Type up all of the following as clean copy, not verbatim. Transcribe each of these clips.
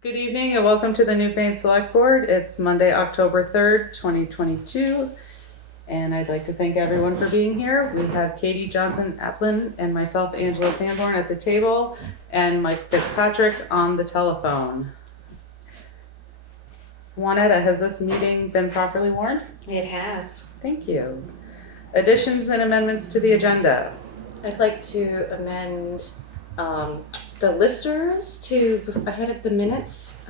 Good evening and welcome to the Newfane Selectboard. It's Monday, October 3rd, 2022, and I'd like to thank everyone for being here. We have Katie Johnson-Applin and myself, Angela Sanborn, at the table, and Mike Fitzpatrick on the telephone. Juanetta, has this meeting been properly warned? It has. Thank you. Additions and amendments to the agenda. I'd like to amend the listers to ahead of the minutes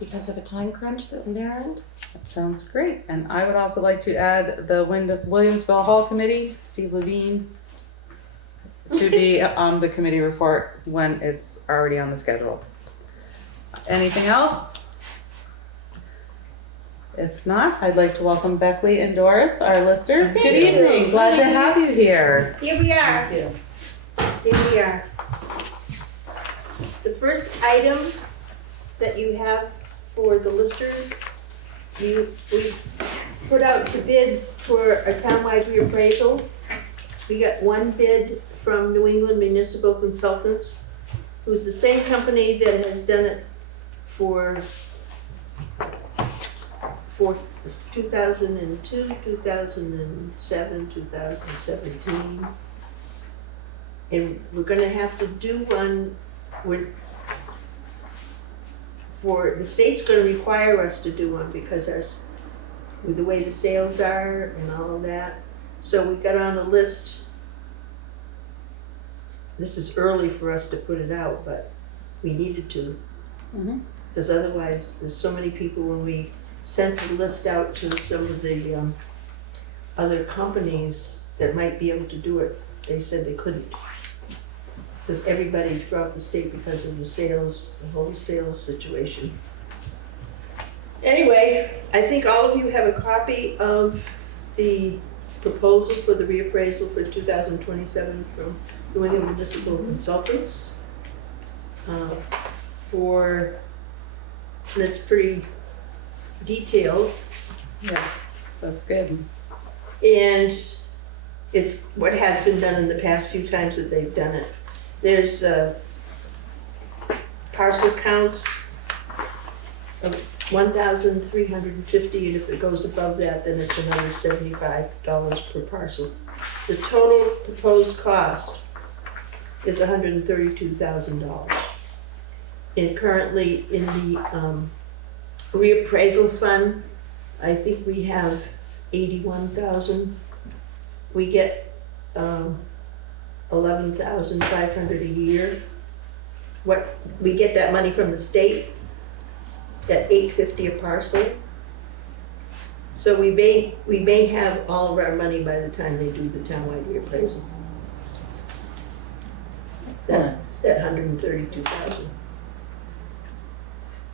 because of a time crunch on their end. That sounds great. And I would also like to add the Williamsville Hall Committee, Steve Levine, to be on the committee report when it's already on the schedule. Anything else? If not, I'd like to welcome Beckley and Doris, our listers. Thank Good you. evening. Glad to have you here. Here we are. Thank you. Here we are. The first item that you have for the listers, we put out to bid for a townwide reappraisal. We got one bid from New England Municipal Consultants, who's the same company that has done it for 2002, 2007, 2017. And we're gonna have to do one the state's gonna require us to do one because with the way the sales are and all of that. So we got on the list. This is early for us to put it out, but we needed to. Because otherwise, there's so many people when we sent the list out to some of the other companies that might be able to do it, they said they couldn't. Because everybody throughout the state, because of the whole sales situation. Anyway, I think all of you have a copy of the proposal for the reappraisal for 2027 from New England Municipal Consultants. That's pretty detailed. Yes, that's good. And it's what has been done in the past few times that they've done it. There's parcel counts of 1,350, and if it goes above that, then it's another $75 per parcel. The total proposed cost is $132,000. And currently in the reappraisal fund, I think we have 81,000. We get 11,500 a year. What we get that money from the state at $850 a parcel. So we may have all of our money by the time they do the townwide reappraisal. Excellent. That 132,000.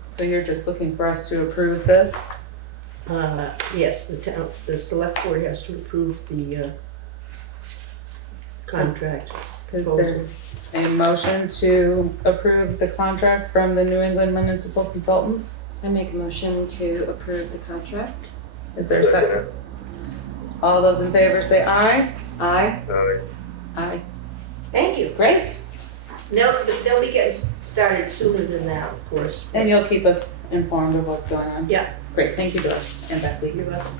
So you're just looking for us to approve this? Yes, the select board has to approve the contract. Is there a motion to approve the contract from the New England Municipal Consultants? I make a motion to approve the contract. Is there a second? All those in favor say aye. Aye. Aye. Thank you. Great. They'll be getting started sooner than that, of course. And you'll keep us informed of what's going on? Yeah. Great, thank you, Doris and Becky. You're welcome.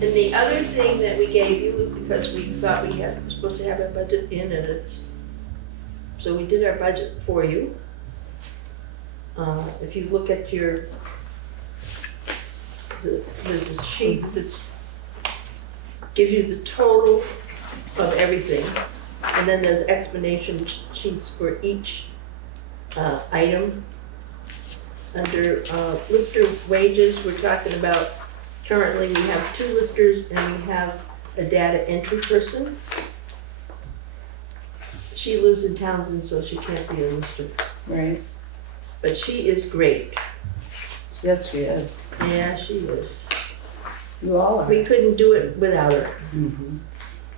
And the other thing that we gave you, because we thought we were supposed to have our budget in, so we did our budget for you. If you look at there's a sheet that gives you the total of everything, and then there's explanation sheets for each item. Under lister wages, we're talking about, currently we have 2 listers and we have a data entry person. She lives in Townsend, so she can't be a lister. Right. But she is great. Yes, she is. Yeah, she is. You all are. We couldn't do it without her. Mm-hmm.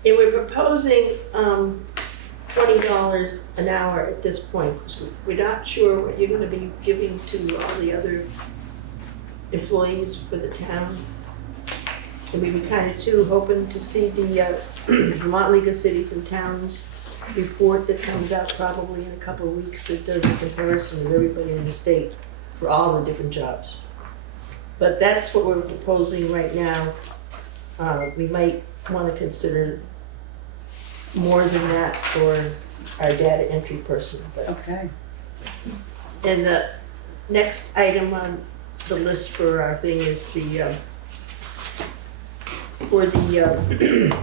And we're proposing $20 an hour at this point. We're not sure what you're gonna be giving to all the other employees for the town. And we were kind of too hoping to see the Vermont League of Cities and Towns report that comes out probably in a couple of weeks that does a comparison of everybody in the state for all the different jobs. But that's what we're proposing right now. We might want to consider more than that for our data entry person. But Okay. and the next item on the list for our thing is the for the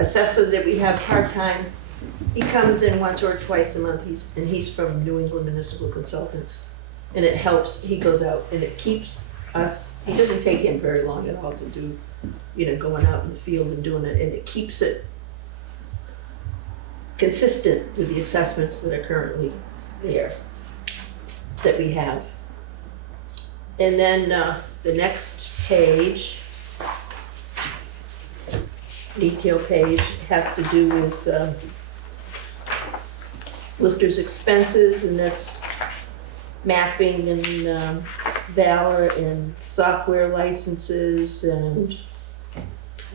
assessor that we have part-time. He comes in once or twice a month. He's from New England Municipal Consultants. And it helps, he goes out and it keeps us, it doesn't take him very long at all to do, going out in the field and doing it, and it keeps it consistent with the assessments that are currently there, that we have. And then the next page, detail page, has to do with listers expenses, and that's mapping and Valor and software licenses, and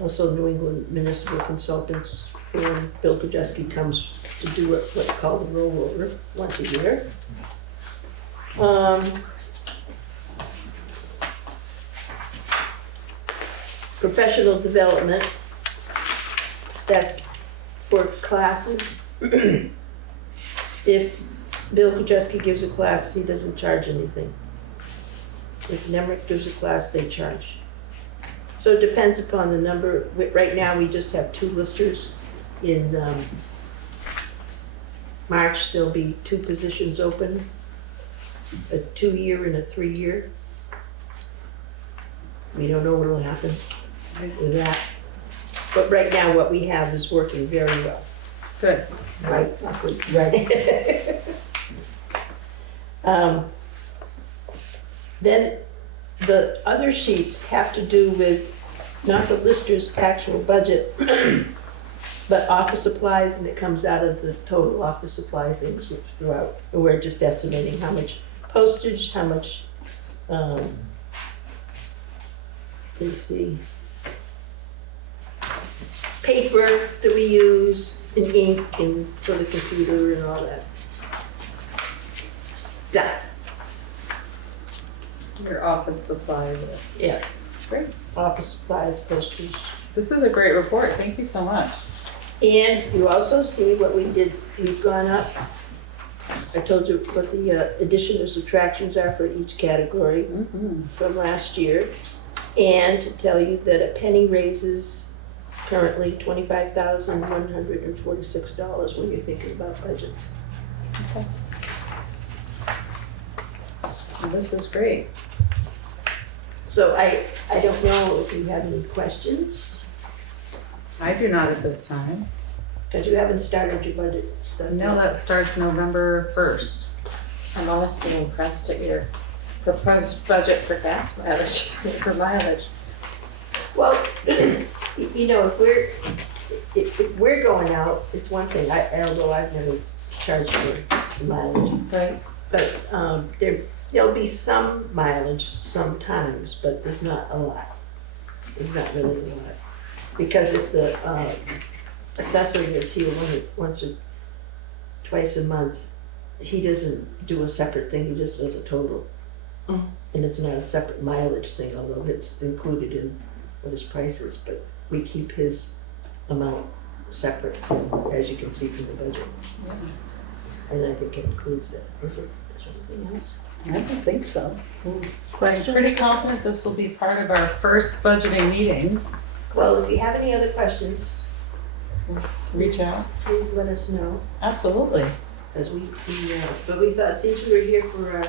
also New England Municipal Consultants. And Bill Krajewski comes to do what's called a rollover once a year. Professional development, that's for classes. If Bill Krajewski gives a class, he doesn't charge anything. If Nemrick gives a class, they charge. So it depends upon the number. Right now, we just have 2 listers. In March, there'll be 2 positions open, a 2-year and a 3-year. We don't know what will happen with that. But right now, what we have is working very well. Good. Right. Right. Then the other sheets have to do with not the lister's actual budget, but office supplies, and it comes out of the total office supply things throughout. We're just estimating how much postage, how much, let's see, paper that we use, and ink, and for the computer and all that stuff. Your office supply list. Yeah, Great. office supplies, postage. This is a great report. Thank you so much. And you also see what we did, we've gone up. I told you what the addition or subtractions are for each category from last year. And to tell you that a penny raises currently $25,146 when you're thinking about budgets. Okay. Well, this is great. So I don't know if you have any questions, I do not at this time. because you haven't started your budget stuff No, yet. that starts November 1st. I'm honestly impressed at your proposed budget for gas mileage, for mileage. Well, if we're going out, it's one thing. Although I've never charged for mileage, Right. but there'll be some mileage sometimes, but there's not a lot. There's not really a lot, because if the assessor gets here once or twice a month, he doesn't do a separate thing. He just does a total, and it's not a separate mileage thing, although it's included in what his price is. But we keep his amount separate, as you can see from the budget. Yeah. And I think it includes that. Is there anything else? I don't think so. I'm Questions? pretty confident this will be part of our first budgeting meeting. Well, if you have any other questions, Reach out. please let us know. Absolutely. Because but we thought since we were here for our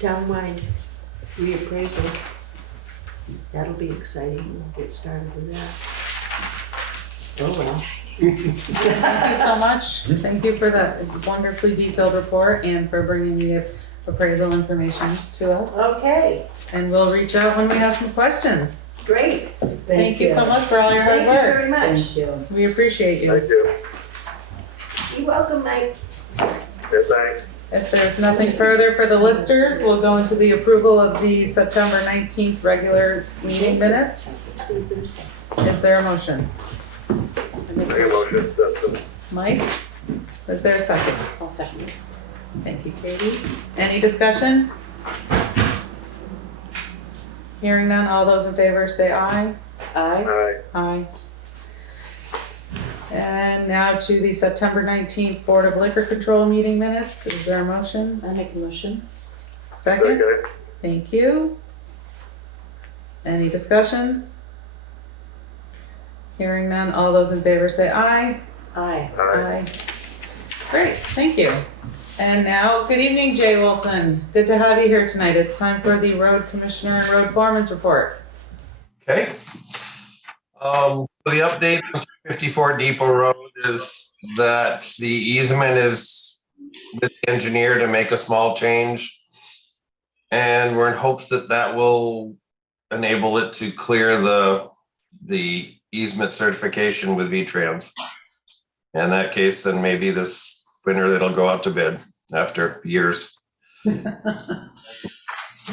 townwide reappraisal, that'll be exciting. We'll get started with that. Oh, well. Thank you so much. Thank you for that wonderfully detailed report and for bringing the appraisal information to us. Okay, And we'll reach out when we have some questions. great. Thank you so much for all your hard Thank you work. very much. Thank you. We appreciate you. Thank you. You're welcome, Mike. Yes, thanks. If there's nothing further for the listers, we'll go into the approval of the September 19th regular meeting minutes. See you Thursday. Is there a motion? I Make a motion to accept them. Mike, is there a second? I'll second. Thank you, Katie. Any discussion? Hearing none, all those in favor say aye. Aye. Aye. Aye. And now to the September 19th Board of Liquor Control meeting minutes. Is there a motion? I make a motion. Second? Second. Thank you. Any discussion? Hearing none, all those in favor say aye. Aye. Aye. Great, thank you. And now, good evening, Jay Wilson. Good to have you here tonight. It's time for the Road Commissioner and Road Foreman's report. Okay. The update on 54 Depot Road is that the easement is with the engineer to make a small change. And we're in hopes that that will enable it to clear the easement certification with V-Trans. In that case, then maybe this winter it'll go out to bid after years.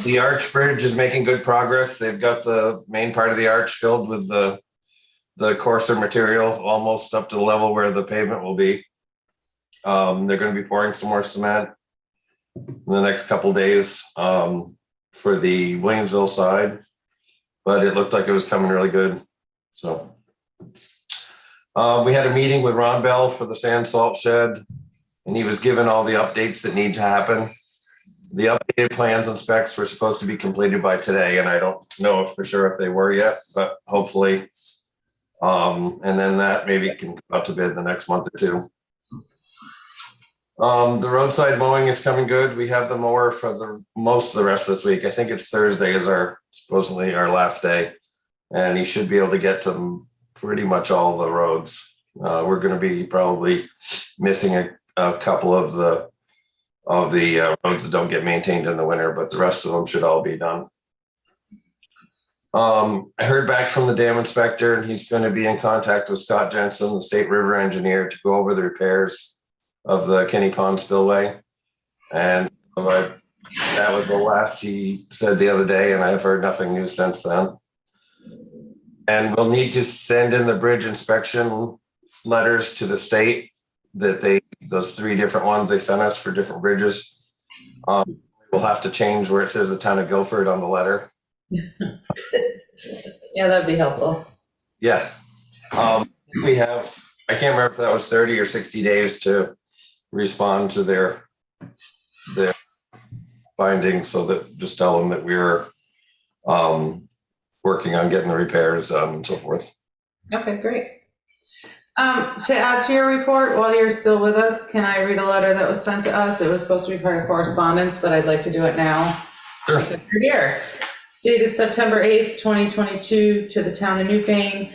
The arch bridge is making good progress. They've got the main part of the arch filled with the coarser material, almost up to the level where the pavement will be. They're going to be pouring some more cement in the next couple days for the Williamsville side, but it looked like it was coming really good. So we had a meeting with Ron Bell for the sand salt shed, and he was given all the updates that need to happen. The updated plans and specs were supposed to be completed by today, and I don't know if for sure if they were yet, but hopefully. And then that maybe can go out to bid the next month or two. The roadside mowing is coming good. We have the mower for the most of the rest of this week. I think it's Thursday is supposedly our last day, and he should be able to get to pretty much all the roads. We're going to be probably missing a couple of the roads that don't get maintained in the winter, but the rest of them should all be done. I heard back from the dam inspector, and he's going to be in contact with Scott Jensen, the state river engineer, to go over the repairs of the Kenny Pond spillway. And that was the last he said the other day, and I've heard nothing new since then. And we'll need to send in the bridge inspection letters to the state that those 3 different ones they sent us for different bridges. We'll have to change where it says the town of Guilford on the letter. Yeah, that'd be helpful. Yeah. We have, I can't remember if that was 30 or 60 days to respond to their findings, so that just tell them that we're working on getting the repairs done and so forth. Okay, great. To add to your report, while you're still with us, can I read a letter that was sent to us? It was supposed to be part of correspondence, but I'd like to do it now. Sure. Because you're here. Dated September 8th, 2022, to the town of Newfane.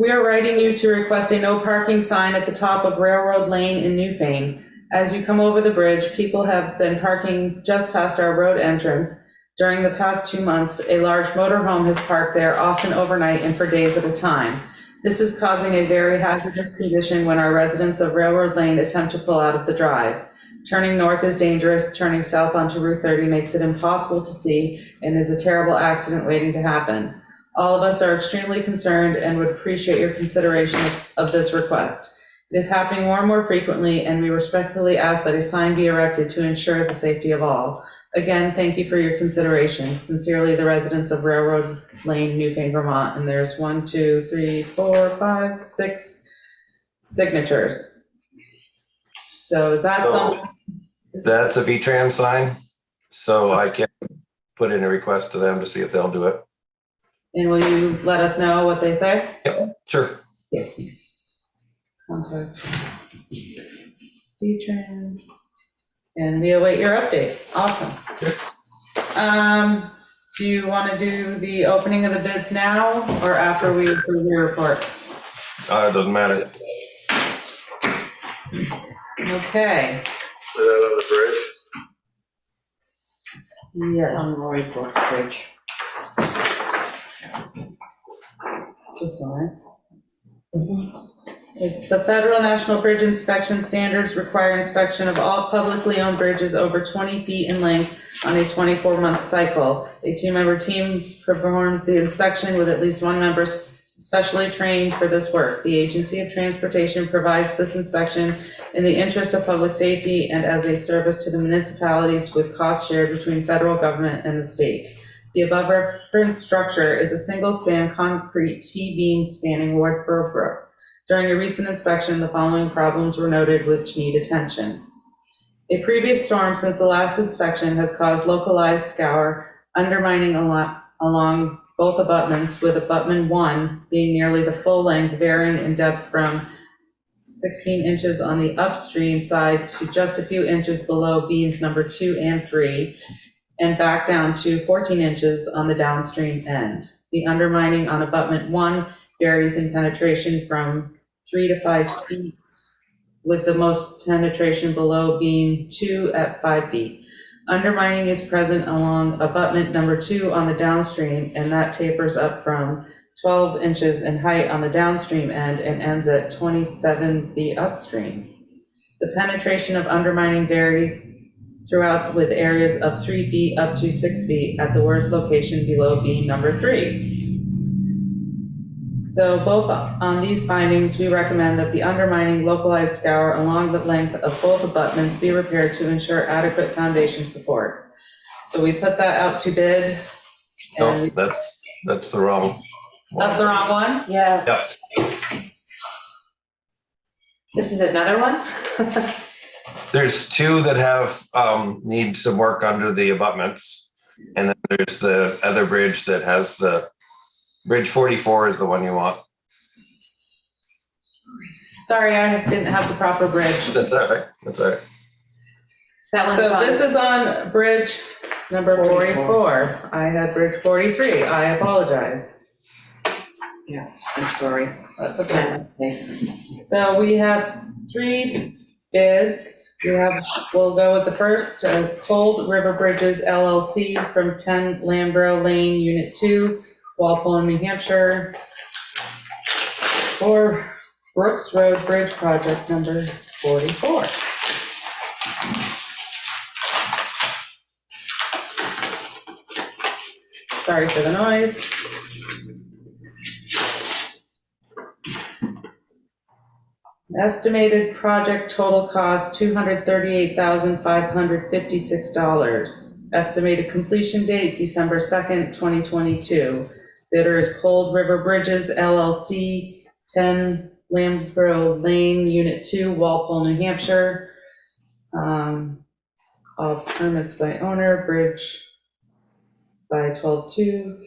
We are writing you to request a no parking sign at the top of Railroad Lane in Newfane. As you come over the bridge, people have been parking just past our road entrance. During the past 2 months, a large motorhome has parked there, often overnight and for days at a time. This is causing a very hazardous condition when our residents of Railroad Lane attempt to pull out of the drive. Turning north is dangerous. Turning south onto Route 30 makes it impossible to see and is a terrible accident waiting to happen. All of us are extremely concerned and would appreciate your consideration of this request. It is happening more and more frequently, and we respectfully ask that a sign be erected to ensure the safety of all. Again, thank you for your consideration. Sincerely, the residents of Railroad Lane, Newfane, Vermont. And there's 1, 2, 3, 4, 5, 6 signatures. So is that something? That's a V-Trans sign, so I can put in a request to them to see if they'll do it. And will you let us know what they say? Yep, sure. Yeah. Contact V-Trans. And we await your update. Awesome. Do you want to do the opening of the bids now or after we approve your report? It doesn't matter. Okay. Is that on the bridge? Yes. On Roy Brook Bridge. It's this one, right? It's the Federal National Bridge Inspection Standards require inspection of all publicly owned bridges over 20 feet in length on a 24-month cycle. A 2-member team performs the inspection with at least one member specially trained for this work. The Agency of Transportation provides this inspection in the interest of public safety and as a service to the municipalities with costs shared between federal government and the state. The above referenced structure is a single-span concrete T-beam spanning Windham Brook. During a recent inspection, the following problems were noted which need attention. A previous storm since the last inspection has caused localized scour, undermining along both abutments, with abutment 1 being nearly the full length, varying in depth from 16 inches on the upstream side to just a few inches below beams number 2 and 3, and back down to 14 inches on the downstream end. The undermining on abutment 1 varies in penetration from 3 to 5 feet, with the most penetration below beam 2 at 5 feet. Undermining is present along abutment number 2 on the downstream, and that tapers up from 12 inches in height on the downstream end and ends at 27 feet upstream. The penetration of undermining varies throughout, with areas of 3 feet up to 6 feet at the worst location below beam number 3. So both on these findings, we recommend that the undermining localized scour along the length of both abutments be repaired to ensure adequate foundation support. So we put that out to bid. No, And that's the wrong one. that's the wrong one? Yeah. Yep. This is another one? There's 2 that have, need some work under the abutments. And then there's the other bridge that has Bridge 44 is the one you want. Sorry, I didn't have the proper bridge. That's all right. That's all right. That one's So on. this is on bridge number 44. I had bridge 43. I apologize. Yeah, I'm sorry. That's okay. Okay. So we have 3 bids. We'll go with the first, Cold River Bridges LLC from 10 Lambro Lane, Unit 2, Walpole, New Hampshire, for Brooks Road Bridge Project number 44. Sorry for the noise. Estimated project total cost, $238,556. Estimated completion date, December 2nd, 2022. Bidder is Cold River Bridges LLC, 10 Lambro Lane, Unit 2, Walpole, New Hampshire. All permits by owner, bridge by 12-2.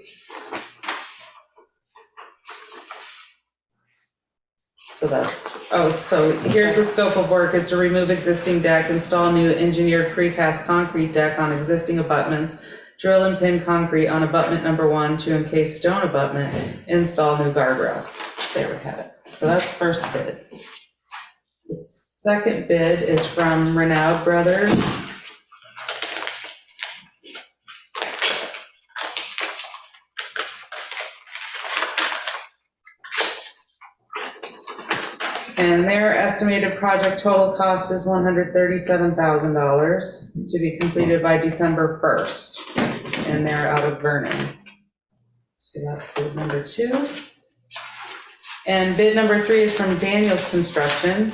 So here's the scope of work is to remove existing deck, install new engineered precast concrete deck on existing abutments, drill and pin concrete on abutment number 1 to encase stone abutment, install new guardrail. There we have it. So that's the first bid. The second bid is from Renaud Brothers. And their estimated project total cost is $137,000 to be completed by December 1st. And they're out of Vernon. So that's bid number 2. And bid number 3 is from Daniels Construction.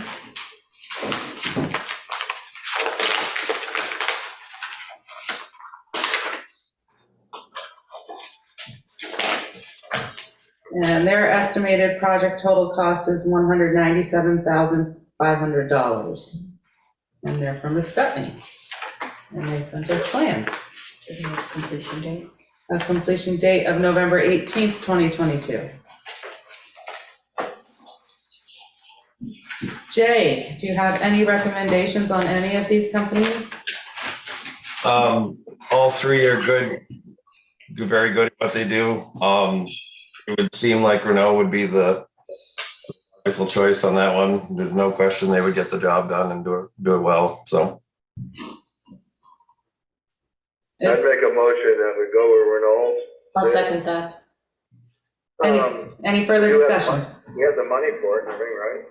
And their estimated project total cost is $197,500. And they're from Escutney. And they sent us plans. Completion date. A completion date of November 18th, 2022. Jay, do you have any recommendations on any of these companies? All 3 are good, very good at what they do. It would seem like Renault would be the logical choice on that one. There's no question they would get the job done and do it well, so. I'd make a motion that we go with Renault. I'll second that. Any further discussion? We have the money for it and everything, right?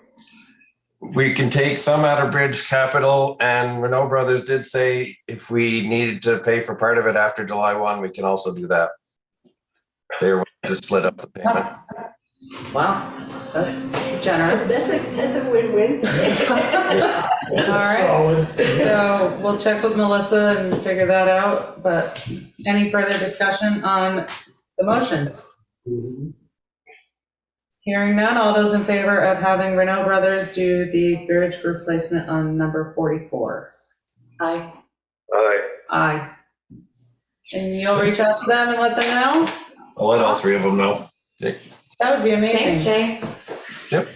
We can take some out of bridge capital, and Renault Brothers did say if we needed to pay for part of it after July 1, we can also do that. They were willing to split up the payment. Wow, that's generous. That's a win-win. All right, so we'll check with Melissa and figure that out, but any further discussion on the motion? Hearing none, all those in favor of having Renault Brothers do the bridge replacement on number 44? Aye. Aye. Aye. And you'll reach out to them and let them know? I'll let all three of them know. That would be amazing. Thanks, Jay.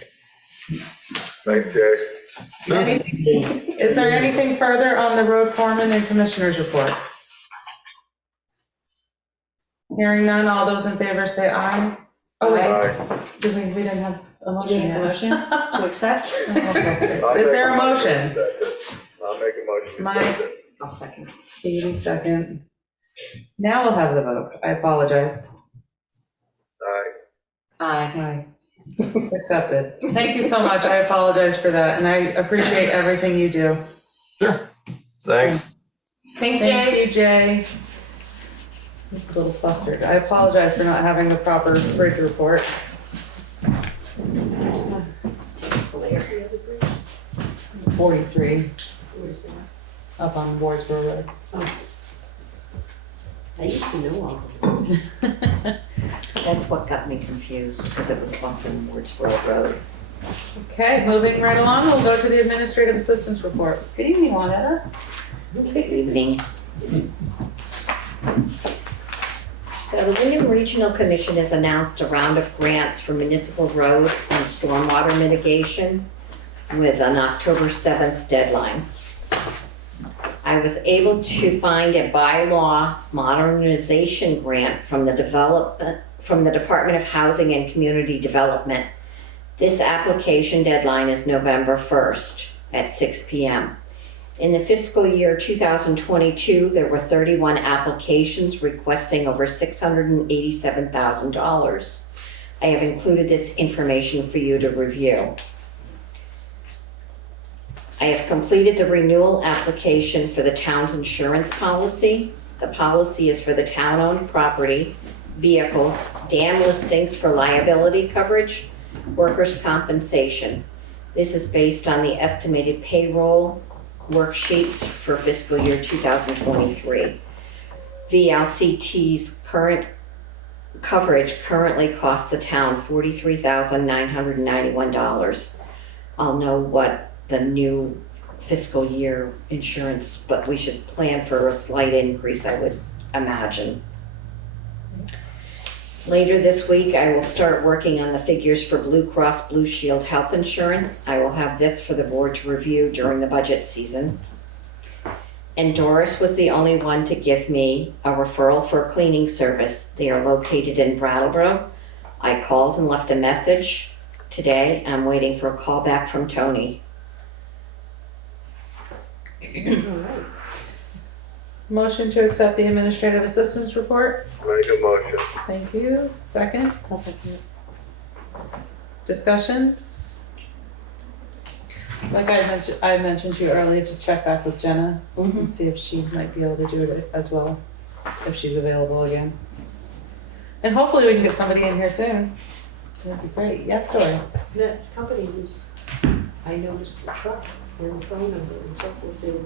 Thanks, Jay. Is there anything further on the road foreman and commissioners report? Hearing none, all those in favor say aye. Oh, wait, Aye. we didn't have a Do motion you have a yet. motion to accept? Okay. I'll Is make there a motion? I'll make a motion. to Mike. accept it. I'll second. Katie, second. Now we'll have the vote. I apologize. Aye. Aye. Aye. It's accepted. Thank you so much. I apologize for that, and I appreciate everything you do. Sure. Thanks. Thank you, Jay. Thank you, Jay. Just a little flustered. I apologize for not having the proper bridge report. Where's the other bridge? 43, Where's that? up on Wardsboro Road. I used to know all of them. That's what got me confused, because it was off in Wardsboro Road. Okay, moving right along, we'll go to the administrative assistance report. Good evening, Juanetta. Good evening. So the Windham Regional Commission has announced a round of grants for municipal road and stormwater mitigation with an October 7th deadline. I was able to find a bylaw modernization grant from the Department of Housing and Community Development. This application deadline is November 1st at 6 p.m. In the fiscal year 2022, there were 31 applications requesting over $687,000. I have included this information for you to review. I have completed the renewal application for the town's insurance policy. The policy is for the town-owned property, vehicles, dam listings for liability coverage, workers' compensation. This is based on the estimated payroll worksheets for fiscal year 2023. VLCT's current coverage currently costs the town $43,991. I'll know what the new fiscal year insurance, but we should plan for a slight increase, I would imagine. Later this week, I will start working on the figures for Blue Cross Blue Shield health insurance. I will have this for the board to review during the budget season. And Doris was the only one to give me a referral for a cleaning service. They are located in Brattleboro. I called and left a message today. I'm waiting for a call back from Tony. Motion to accept the administrative assistance report. Make a motion. Thank you. Second, I'll second it. discussion? Like I mentioned to you earlier to check back with Jenna and see if she might be able to do it as well, if she's available again. And hopefully we can get somebody in here soon. That'd be great. Yes, Doris? That company was, I noticed the truck and the phone number and so forth, they were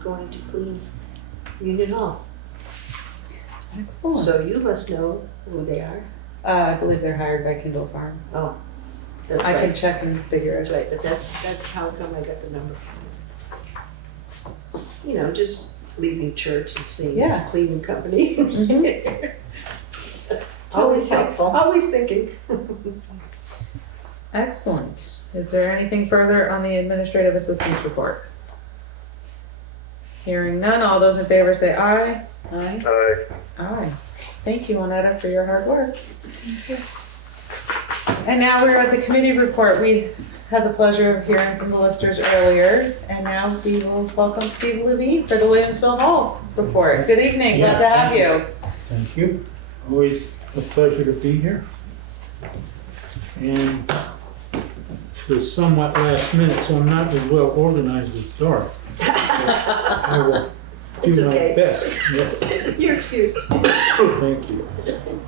going to clean Union Hall. Excellent. So you must know who they are. I believe they're hired by Kindle Farm. Oh, that's I can right. check and figure That's it. right, but that's how come I got the number from them. You know, just leaving church and seeing Yeah. a cleaning company. Mhm. Always helpful. Always thinking. Excellent. Is there anything further on the administrative assistance report? Hearing none, all those in favor say aye. Aye. Aye. Aye. Thank you, Juanetta, for your hard work. And now we're at the committee report. We had the pleasure of hearing from the listers earlier, and now we will welcome Steve Levine for the Williamsville Hall report. Good evening, glad to have you. Thank you. Always a pleasure to be here. And it was somewhat last minute, so I'm not as well organized as Doris. I will It's do my okay. best. Yeah, You're excused. thank you.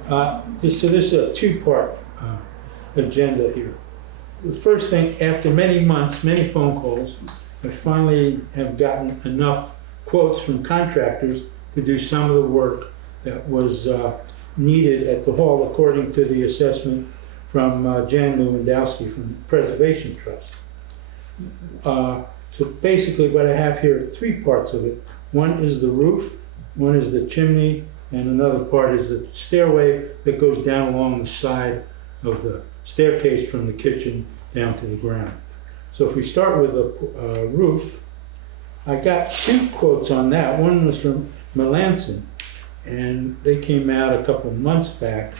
So this is a two-part agenda here. The first thing, after many months, many phone calls, I finally have gotten enough quotes from contractors to do some of the work that was needed at the hall according to the assessment from Jan Lewandowski from the Preservation Trust. So basically what I have here are three parts of it. One is the roof, one is the chimney, and another part is the stairway that goes down along the side of the staircase from the kitchen down to the ground. So if we start with the roof, I got two quotes on that. One was from Melanson, and they came out a couple of months back.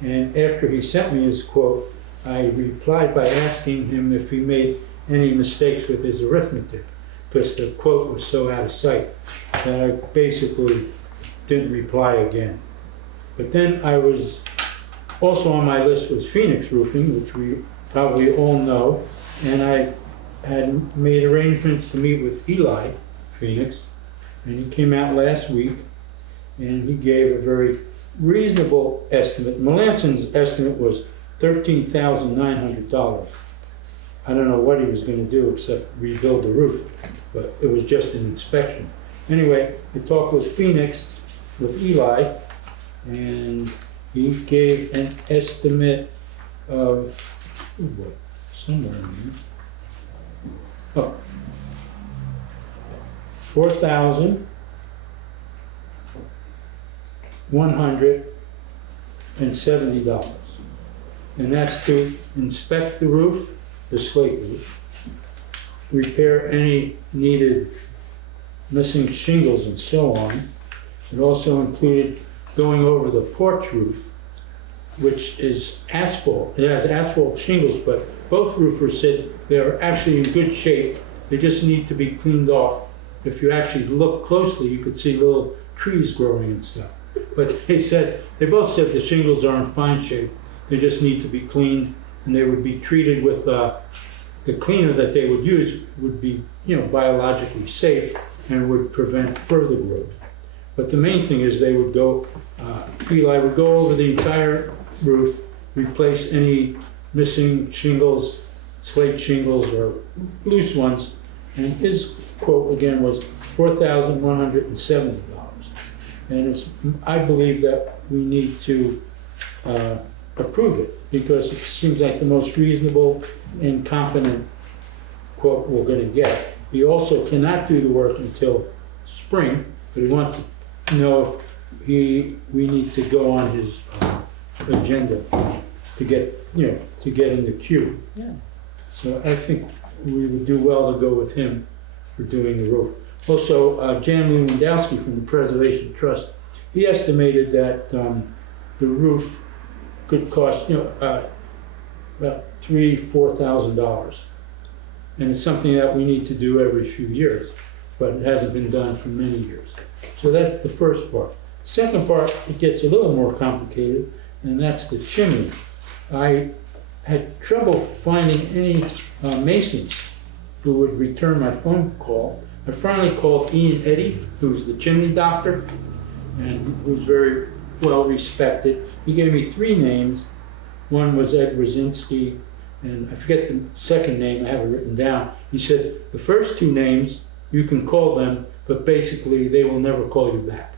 And after he sent me his quote, I replied by asking him if he made any mistakes with his arithmetic, because the quote was so out of sight that I basically didn't reply again. But then I was, also on my list was Phoenix Roofing, which we probably all know, and I had made arrangements to meet with Eli Phoenix, and he came out last week, and he gave a very reasonable estimate. Melanson's estimate was $13,900. I don't know what he was going to do except rebuild the roof, but it was just an inspection. Anyway, I talked with Phoenix, with Eli, and he gave an estimate of, oh boy, somewhere in here. Oh, $4,170. And that's to inspect the roof, the slate roof, repair any needed missing shingles and so on. It also included going over the porch roof, which is asphalt. It has asphalt shingles, but both roofers said they're actually in good shape. They just need to be cleaned off. If you actually look closely, you could see little trees growing and stuff. But they both said the shingles are in fine shape. They just need to be cleaned, and they would be treated with the cleaner that they would use would be, biologically safe and would prevent further growth. But the main thing is they would go, Eli would go over the entire roof, replace any missing shingles, slate shingles or loose ones, and his quote again was $4,170. And I believe that we need to approve it because it seems like the most reasonable and competent quote we're going to get. He also cannot do the work until spring, but he wants to know if we need to go on his agenda to get in the queue. Yeah. So I think we would do well to go with him for doing the roof. Also, Jan Lewandowski from the Preservation Trust, he estimated that the roof could cost about $3,000-4,000, and it's something that we need to do every few years, but it hasn't been done for many years. So that's the first part. Second part, it gets a little more complicated, and that's the chimney. I had trouble finding any masons who would return my phone call. I finally called Ian Eddy, who's the chimney doctor, and who's very well respected. He gave me three names. One was Ed Rosinski, and I forget the second name, I have it written down. He said, the first two names, you can call them, but basically they will never call you back.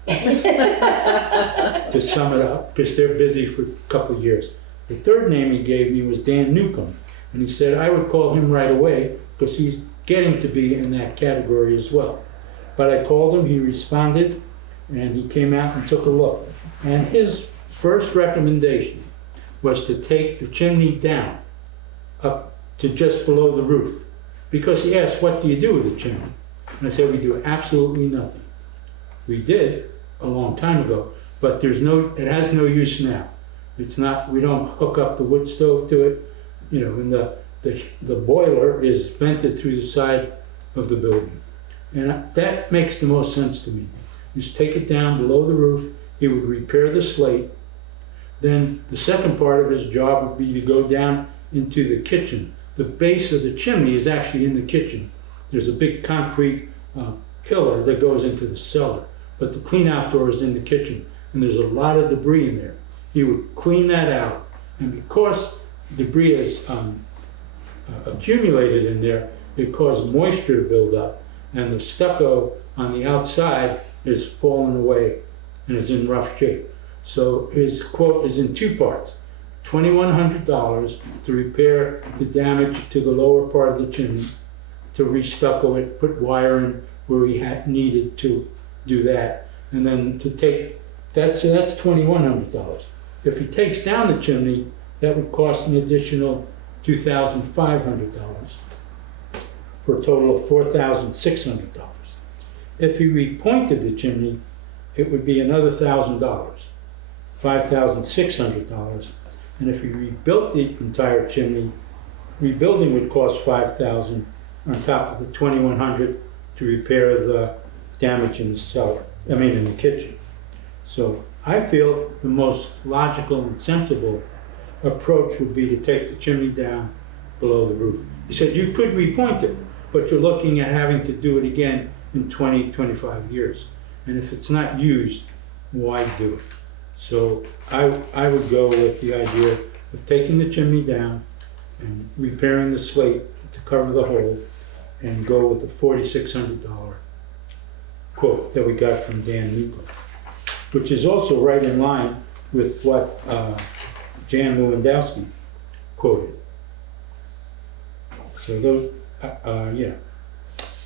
To sum it up, because they're busy for a couple of years. The third name he gave me was Dan Newcomb, and he said I would call him right away because he's getting to be in that category as well. But I called him, he responded, and he came out and took a look. And his first recommendation was to take the chimney down up to just below the roof. Because he asked, what do you do with the chimney? And I said, we do absolutely nothing. We did a long time ago, but it has no use now. It's not, we don't hook up the wood stove to it, and the boiler is vented through the side of the building. And that makes the most sense to me. Just take it down below the roof, he would repair the slate. Then the second part of his job would be to go down into the kitchen. The base of the chimney is actually in the kitchen. There's a big concrete pillar that goes into the cellar, but the clean out door is in the kitchen, and there's a lot of debris in there. He would clean that out, and because debris has accumulated in there, it caused moisture to build up, and the stucco on the outside is fallen away and is in rough shape. So his quote is in two parts. $2,100 to repair the damage to the lower part of the chimney, to restucco it, put wire in where he had needed to do that, and then to take, that's $2,100. If he takes down the chimney, that would cost an additional $2,500 for a total of $4,600. If he repointed the chimney, it would be another $1,000, $5,600. And if he rebuilt the entire chimney, rebuilding would cost $5,000 on top of the $2,100 to repair the damage in the cellar, in the kitchen. So I feel the most logical and sensible approach would be to take the chimney down below the roof. He said you could repoint it, but you're looking at having to do it again in 20, 25 years. And if it's not used, why do it? So I would go with the idea of taking the chimney down and repairing the slate to cover the hole, and go with the $4,600 quote that we got from Dan Nico, which is also right in line with what Jan Lewandowski quoted. So those, yeah.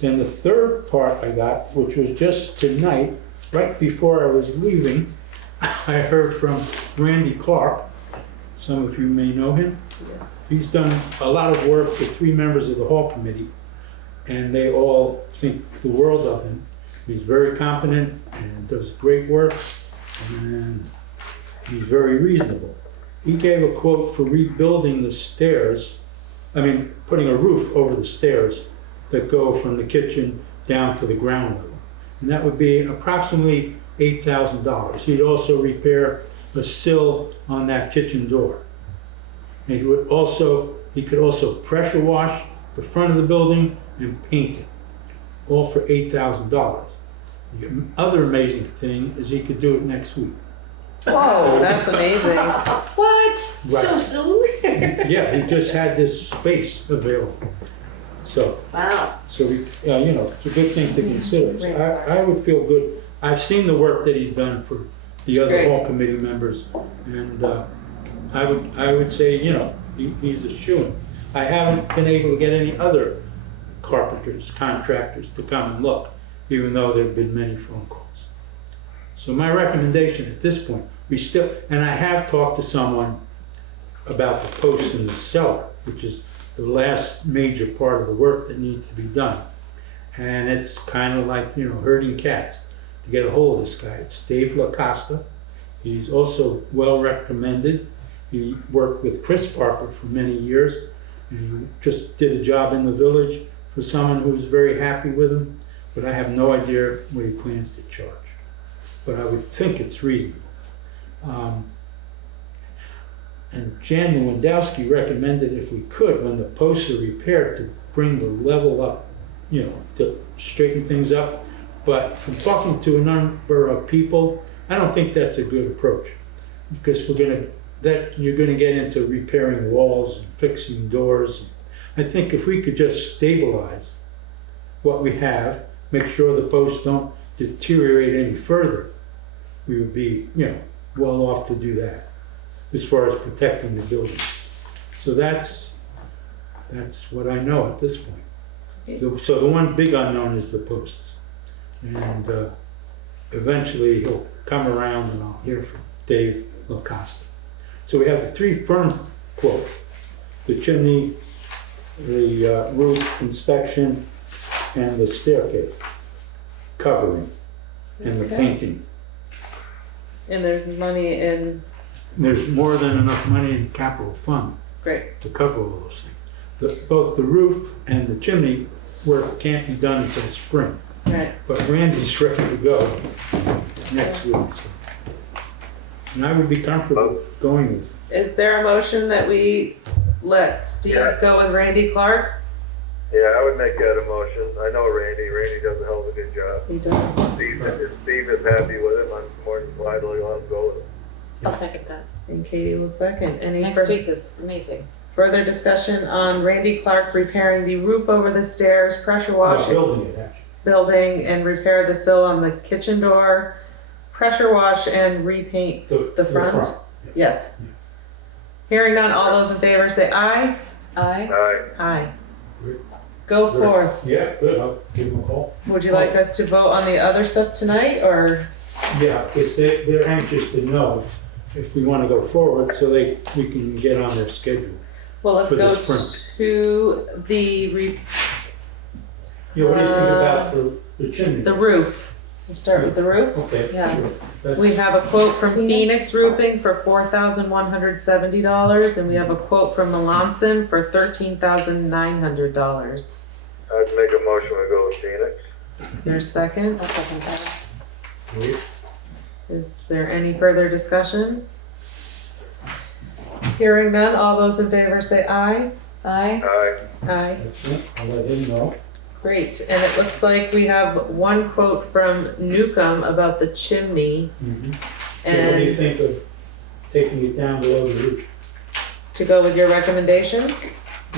Then the third part I got, which was just tonight, right before I was leaving, I heard from Randy Clark. Some of you may know him. Yes. He's done a lot of work for 3 members of the hall committee, and they all think the world of him. He's very competent and does great work, and he's very reasonable. He gave a quote for rebuilding the stairs, putting a roof over the stairs that go from the kitchen down to the ground level. And that would be approximately $8,000. He'd also repair the sill on that kitchen door. And he could also pressure wash the front of the building and paint it, all for $8,000. The other amazing thing is he could do it next week. Whoa, that's amazing. What? So Right. soon? Yeah, he just had this space available. So, Wow. it's a good thing to consider. So I would feel good. I've seen the work that he's done for the other Great. hall committee members, and I would say, he's a shoo-in. I haven't been able to get any other carpenters, contractors to come and look, even though there have been many phone calls. So my recommendation at this point, and I have talked to someone about the posts in the cellar, which is the last major part of the work that needs to be done. And it's kind of like, herding cats to get a hold of this guy. It's Dave LaCosta. He's also well recommended. He worked with Chris Parker for many years, and he just did a job in the village for someone who was very happy with him, but I have no idea what he plans to charge. But I would think it's reasonable. And Jan Lewandowski recommended, if we could, when the posts are repaired, to bring the level up, to straighten things up. But from talking to a number of people, I don't think that's a good approach, because you're gonna get into repairing walls and fixing doors. I think if we could just stabilize what we have, make sure the posts don't deteriorate any further, we would be, well off to do that as far as protecting the building. So that's what I know at this point. So the one big unknown is the posts. And eventually he'll come around and I'll hear from Dave LaCosta. So we have the 3 firm quotes: the chimney, the roof inspection, and the staircase covering, and the Okay. painting. And there's money in, There's more than enough money in the capital fund great. to cover all those things. Both the roof and the chimney work can't be done until spring. Right. But Randy's ready to go next week. So. And I would be comfortable going with it. Is there a motion that we let Steve go with Randy Clark? Yeah, I would make that a motion. I know Randy. Randy does a hell of a good job. He does. Steve is happy with him. I'm more than glad to let him go with him. I'll second that. And Katie will second. Any Next week is amazing. further discussion on Randy Clark repairing the roof over the stairs, pressure washing Building it, actually. building, and repair the sill on the kitchen door, pressure wash and repaint the front? Yes. Hearing none, all those in favor say aye. Aye. Aye. Aye. Great. Go Great. forth. Yeah, good, I'll give them a call. Would you like us to vote on the other stuff tonight, or? Yeah, because they're anxious to know if we want to go forward so we can get on their schedule. Well, let's For the go spring. to the Yeah, what do you think about the chimney? the roof. We'll start with the roof. Okay, Yeah. sure. That's- We have a quote from Phoenix. Phoenix Roofing for $4,170, and we have a quote from Melanson for $13,900. I'd make a motion to go with Phoenix. Is there a second? I'll second that. Great. Is there any further discussion? Hearing none, all those in favor say aye. Aye. Aye. Aye. Excellent, I'll let him know. Great, and it looks like we have one quote from Newcomb about the chimney, Mhm. So what do you and think of taking it down below the roof? to go with your recommendation?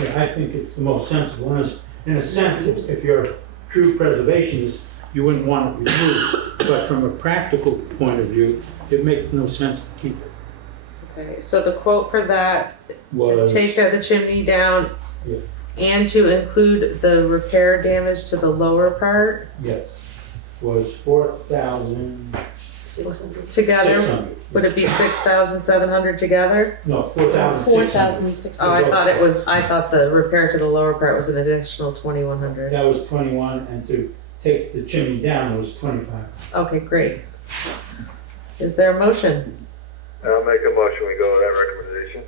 Yeah, I think it's the most sensible. In a sense, if you're a true preservationist, you wouldn't want it removed. But from a practical point of view, it makes no sense to keep it. Okay, so the quote for that, to Was, take the chimney down Yeah. and to include the repair damage to the lower part yes, was 4,600. together, would it be 6,700 together? No, 4,600. 4,600. Oh, I thought the repair to the lower part was an additional 2,100. That was 21, and to take the chimney down was 25. Okay, great. Is there a motion? I'll make a motion, we go with that recommendation.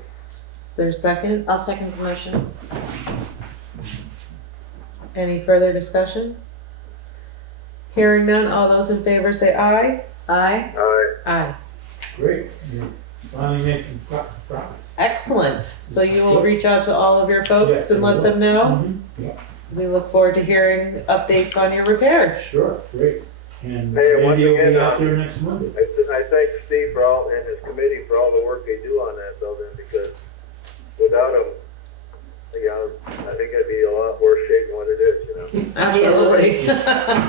Is there a second? I'll second the motion. Any further discussion? Hearing none, all those in favor say aye. Aye. Aye. Aye. Great, you're finally making progress. Excellent. So you will reach out to all of your folks Yes, and I let them know? Mhm. Yeah, We look forward to hearing updates on your repairs. sure, great. And Hey, once Randy will be again, out there next Monday. I thank Steve for all, and his committee for all the work they do on that building, because without them, you know, I think it'd be a lot worse shape than what it is, you know? Absolutely.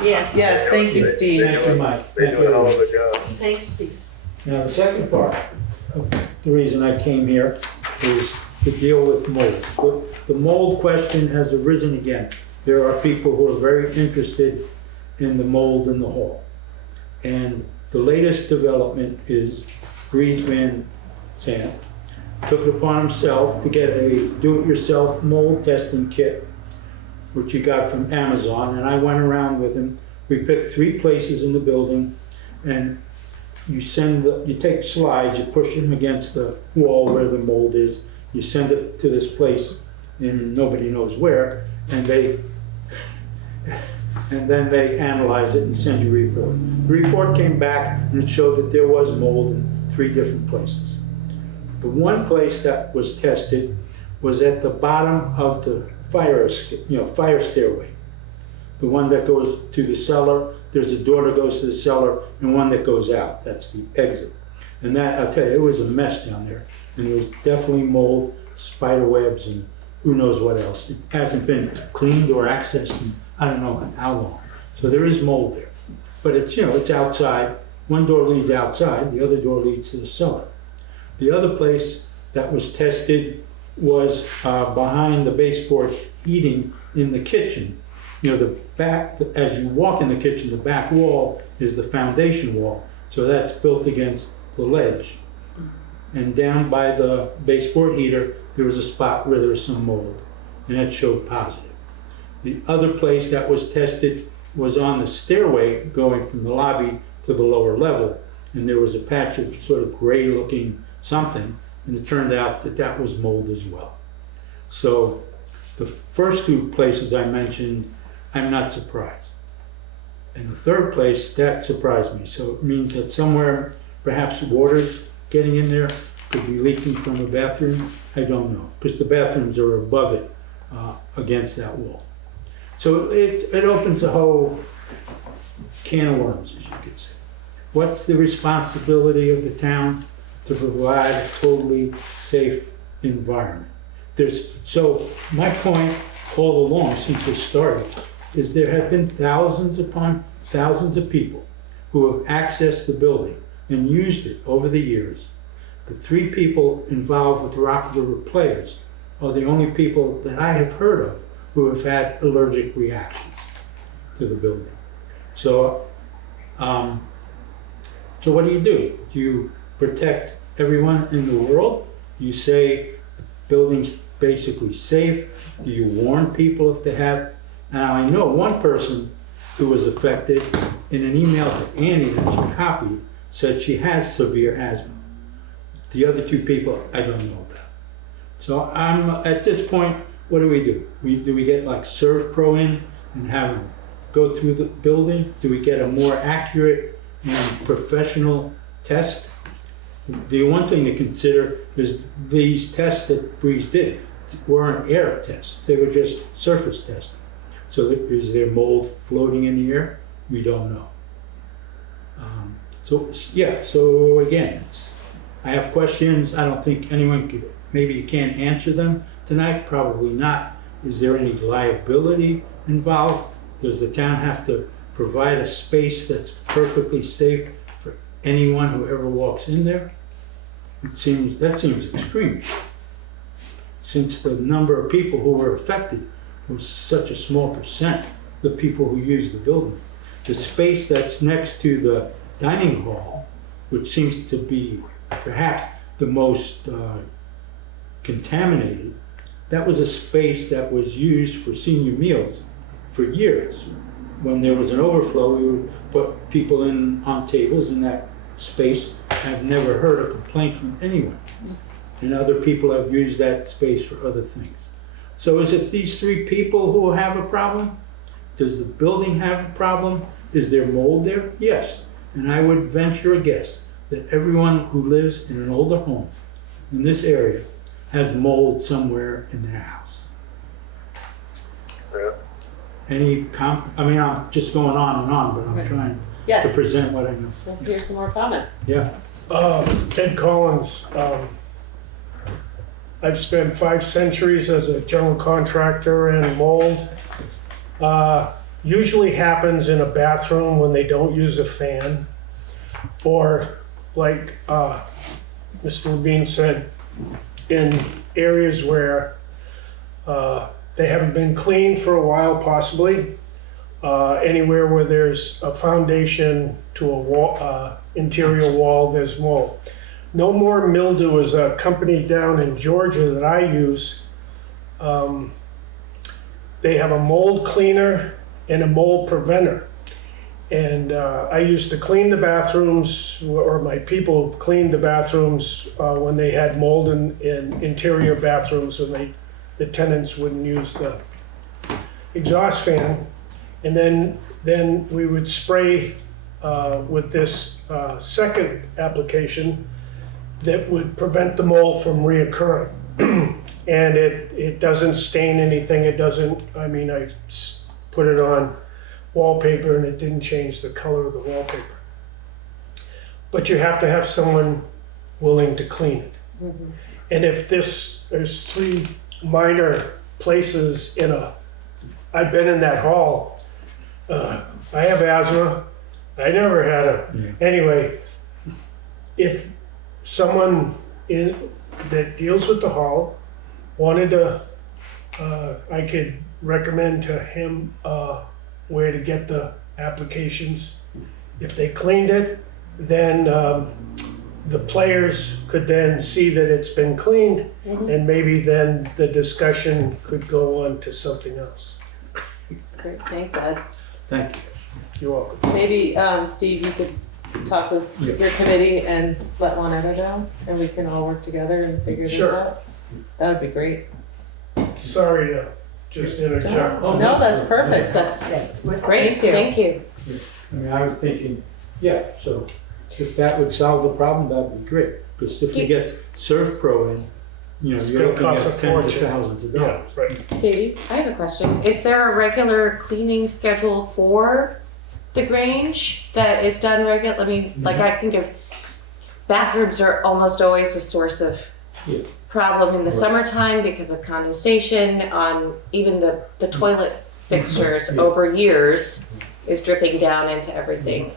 Yes. Yes, thank you, Steve. Thank you, Mike. They Thank do a hell you. of a job. Thanks, Steve. Now, the second part of the reason I came here is to deal with mold. The mold question has arisen again. There are people who are very interested in the mold in the hall. And the latest development is Breeze Van Sant took it upon himself to get a do-it-yourself mold testing kit, which he got from Amazon, and I went around with him. We picked 3 places in the building, and you take slides, you push them against the wall where the mold is, you send it to this place in nobody knows where, and then they analyze it and send you a report. The report came back and it showed that there was mold in 3 different places. The one place that was tested was at the bottom of the fire stairway. The one that goes to the cellar, there's a door that goes to the cellar and one that goes out. That's the exit. And that, I'll tell you, it was a mess down there. And it was definitely mold, spider webs, and who knows what else. It hasn't been cleaned or accessed in I don't know how long. So there is mold there. But it's outside. One door leads outside, the other door leads to the cellar. The other place that was tested was behind the baseboard heating in the kitchen. The back, as you walk in the kitchen, the back wall is the foundation wall. So that's built against the ledge. And down by the baseboard heater, there was a spot where there was some mold, and that showed positive. The other place that was tested was on the stairway going from the lobby to the lower level, and there was a patch of sort of gray looking something, and it turned out that that was mold as well. So the first 2 places I mentioned, I'm not surprised. And the third place, that surprised me. So it means that somewhere, perhaps water's getting in there, could be leaking from the bathroom. I don't know, because the bathrooms are above it, against that wall. So it opens a whole can of worms, as you could say. What's the responsibility of the town to provide a totally safe environment. So my point all along since this started is there have been thousands upon thousands of people who have accessed the building and used it over the years. The 3 people involved with the Brattleboro players are the only people that I have heard of who have had allergic reactions to the building. So, so what do? Do you protect everyone in the world? Do you say the building's basically safe? Do you warn people if they have? Now, I know one person who was affected in an email to Annie that she copied said she has severe asthma. The other 2 people, I don't know about. So I'm at this point, what do? Do we get like ServPro in and have them go through the building? Do we get a more accurate and professional test? The one thing to consider is these tests that Breeze did weren't air tests. They were just surface testing. So is there mold floating in the air? We don't know. So again, I have questions. I don't think anyone could, maybe you can't answer them tonight, probably not. Is there any liability involved? Does the town have to provide a space that's perfectly safe for anyone who ever walks in there? That seems extreme. Since the number of people who were affected was such a small percent, the people who use the building. The space that's next to the dining hall, which seems to be perhaps the most contaminated, that was a space that was used for senior meals for years. When there was an overflow, we would put people on tables in that space. I've never heard a complaint from anyone. And other people have used that space for other things. So is it these 3 people who have a problem? Does the building have a problem? Is there mold there? Yes. And I would venture a guess that everyone who lives in an older home in this area has mold somewhere in their house. Yeah. I mean, I'm just going on and on, but I'm trying to present what I know. Well, here's some more comments. Yeah. Ted Collins. I've spent 5 centuries as a general contractor in mold. Usually happens in a bathroom when they don't use a fan, or like Mr. Levine said, in areas where they haven't been cleaned for a while, possibly. Anywhere where there's a foundation to a wall, interior wall, there's mold. No More Mildew is a company down in Georgia that I use. They have a mold cleaner and a mold preventer. And I used to clean the bathrooms, or my people cleaned the bathrooms when they had mold in interior bathrooms, and the tenants wouldn't use the exhaust fan. And then we would spray with this second application that would prevent the mold from reoccurring. And it doesn't stain anything. It doesn't, I mean, I put it on wallpaper and it didn't change the color of the wallpaper. But you have to have someone willing to clean it. Mm-hmm. And if there's 3 minor places I've been in that hall. I have asthma. I never had anyway, if someone that deals with the hall wanted to, I could recommend to him where to get the applications. If they cleaned it, then the players could then see that it's been cleaned, and maybe then the discussion could go on to something else. Great, thanks, Ed. Thank you. You're welcome. Maybe, Steve, you could talk with your committee and let Juanetta know, and we can all work together and figure this out. That would be great. Sorry to just interject. Oh, No, that's perfect. That's great. Thank you. I mean, I was thinking, so if that would solve the problem, that would be great. Because if you get ServPro in, It's you're gonna looking at cost a tens of fortune. thousands of Yeah, dollars. right. Katie? I have a question. Is there a regular cleaning schedule for the Grange that is done regular? I mean, like I think of bathrooms are almost always a source of Yeah. problem in the Right. summertime because of condensation on even the toilet fixtures Yeah. over years is dripping down into everything.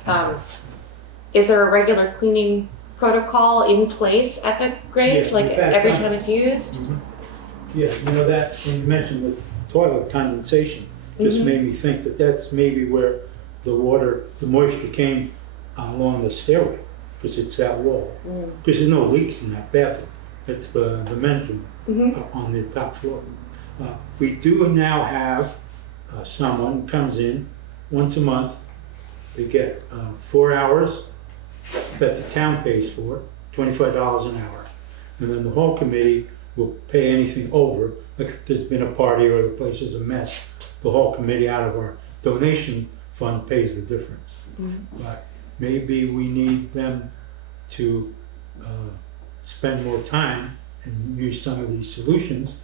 Is there a regular cleaning protocol in place at the Grange, Yeah, like in fact, every time it's used? Yeah, you know that, when you mentioned the toilet condensation, just made me think that that's maybe where the water, the moisture came along the stairway, because it's that wall. Because there's no leaks in that bathroom. It's the men's room on the top floor. We do now have someone comes in once a month. They get 4 hours that the town pays for, $25 an hour. And then the whole committee will pay anything over. Like if there's been a party or the place is a mess, the whole committee out of our donation fund pays the difference. But maybe we need them to spend more time and use some of these solutions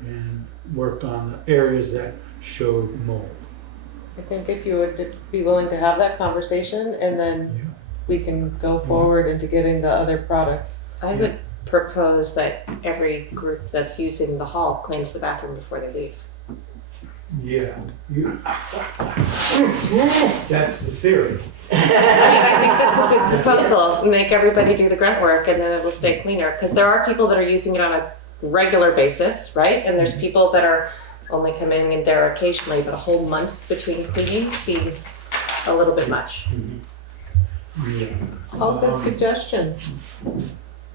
and work on the areas that showed mold. I think if you would be willing to have that conversation, and then we can go forward into getting the other products. I would propose that every group that's using the hall cleans the bathroom before they leave. Yeah, that's the theory. I think that's a good proposal. Make everybody do the grunt work and then it will stay cleaner. Because there are people that are using it on a regular basis, right? And there's people that are only coming in there occasionally, but a whole month between cleanings seems a little bit much. Yeah. All good suggestions.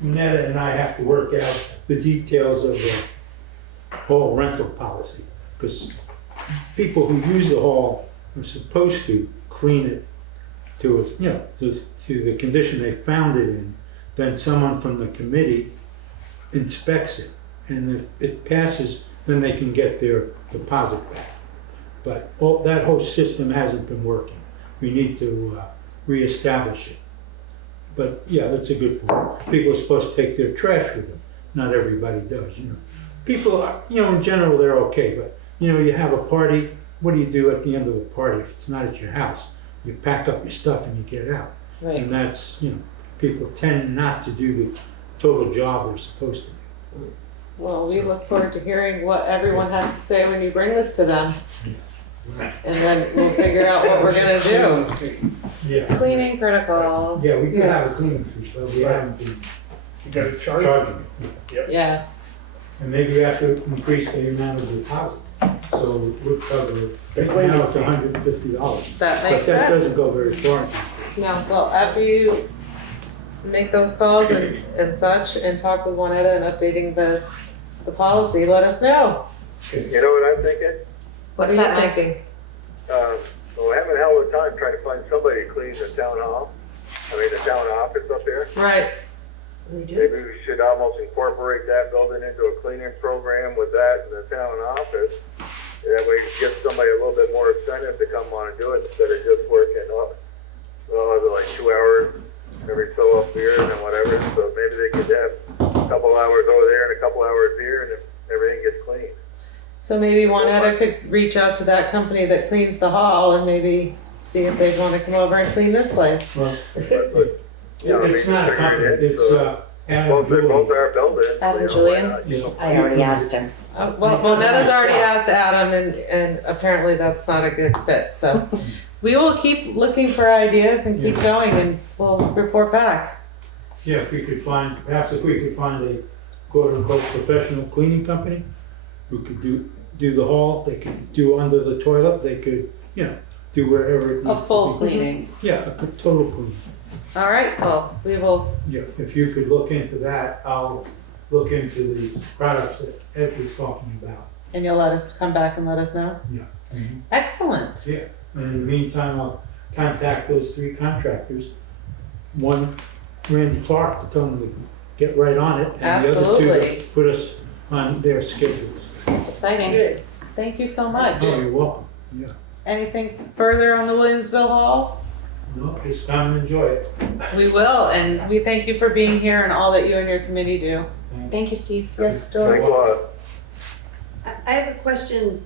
Netta and I have to work out the details of the hall rental policy, because people who use the hall are supposed to clean it to, to the condition they found it in. Then someone from the committee inspects it, and if it passes, then they can get their deposit back. But that whole system hasn't been working. We need to reestablish it. But yeah, that's a good point. People are supposed to take their trash with them. Not everybody does, People are, in general, they're okay, but you have a party. What do you do at the end of a party if it's not at your house? You pack up your stuff and you get out. Right. And that's, people tend not to do the total job they're supposed to do. Well, we look forward to hearing what everyone has to say when you bring this to them. And then we'll figure out what we're gonna do. Yeah. Cleaning protocol. Yeah, we do have Yes. a cleaning fee, but we haven't been You gotta charge. charging it. Yeah, And maybe we have to increase the amount of deposit, so it would cover, right now it's $150. that But makes that sense. doesn't go very far. No. Well, after you make those calls and such, and talk with Juanetta and updating the policy, let us know. You know what I'm thinking? What's What are that, you Mike? thinking? We're having a hell of a time trying to find somebody to clean the town hall. The town office up there. Right. Maybe we should almost incorporate that building into a cleaning program with that in the town office. That way it gives somebody a little bit more incentive to come on and do it instead of just working up, like 2 hours every so often here and then whatever. So maybe they could have a couple hours over there and a couple hours here, and then everything gets clean. So maybe Juanetta could reach out to that company that cleans the hall and maybe see if they'd want to come over and clean this place. Well, But, it's not a company, it's Adam both Julie. our buildings. Adam you know, Julian? why not? I already asked him. Well, Netta's already asked Adam, and apparently that's not a good fit. So we will keep looking for ideas and keep going, and we'll report back. Yeah, if we could find a quote-unquote professional cleaning company who could do the hall, they could do under the toilet, they could, do wherever it A needs to full be. cleaning. Yeah, a total cleaning. All right. Well, we will. Yeah, if you could look into that, I'll look into the products that Ed was talking about. And you'll let us come back and let us know? Yeah. Excellent. Yeah, and in the meantime, I'll contact those 3 contractors. One, Randy Clark, to tell them to get right on it. And the other 2 Absolutely. to put us on their schedules. It's exciting. Good. Thank you so much. Oh, you're welcome. Yeah. Anything further on the Williamsville Hall? No, just come and enjoy it. We will, and we thank you for being here and all that you and your committee do. Thank you, Steve. Yes, Thanks Doris? a lot. I have a question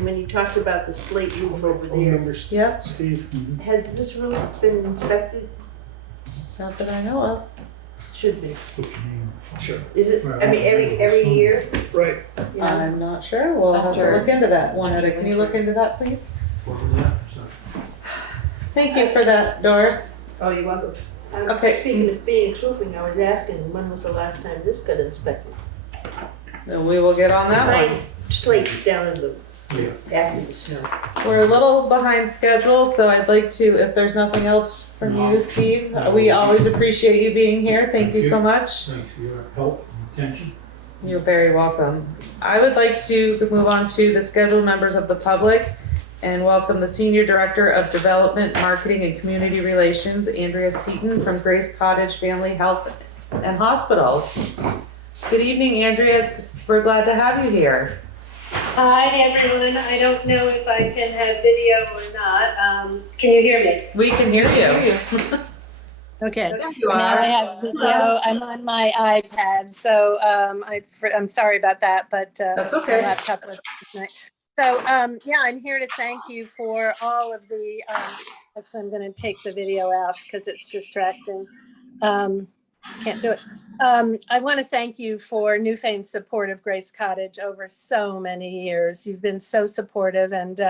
when you talked about the slate roof over Phone there. numbers, Yep, Steve. Has this roof been inspected? not that I know of. Should be. Put your name. Sure. Is it, I mean, every year, Right. you know? I'm not sure. We'll have to After- look into that. Juanita, can you look into that, please? What was that? Sorry. Thank you for that, Doris. Oh, you want to? Okay. Speaking of Phoenix Roofing, I was asking, when was the last time this got inspected? Then we will get on that one. Right, slates down in the, Yeah. after the snow. We're a little behind schedule, so I'd like to, if there's nothing else from No. you, Steve, we always appreciate you being here. Thank you so much. Thanks for your help and attention. You're very welcome. I would like to move on to the scheduled members of the public and welcome the Senior Director of Development, Marketing, and Community Relations, Andrea Seaton from Grace Cottage Family Health and Hospital. Good evening, Andrea. We're glad to have you here. Hi, everyone. I don't know if I can have video or not. Can you hear me? We can hear you. Okay. There you Now I are. have video. I'm on my iPad, so I'm sorry about that, but That's my okay. laptop was tonight. So yeah, I'm here to thank you for all of the. Actually, I'm going to take the video out because it's distracting. Can't do it. I want to thank you for Newfane's support of Grace Cottage over so many years. You've been so supportive, and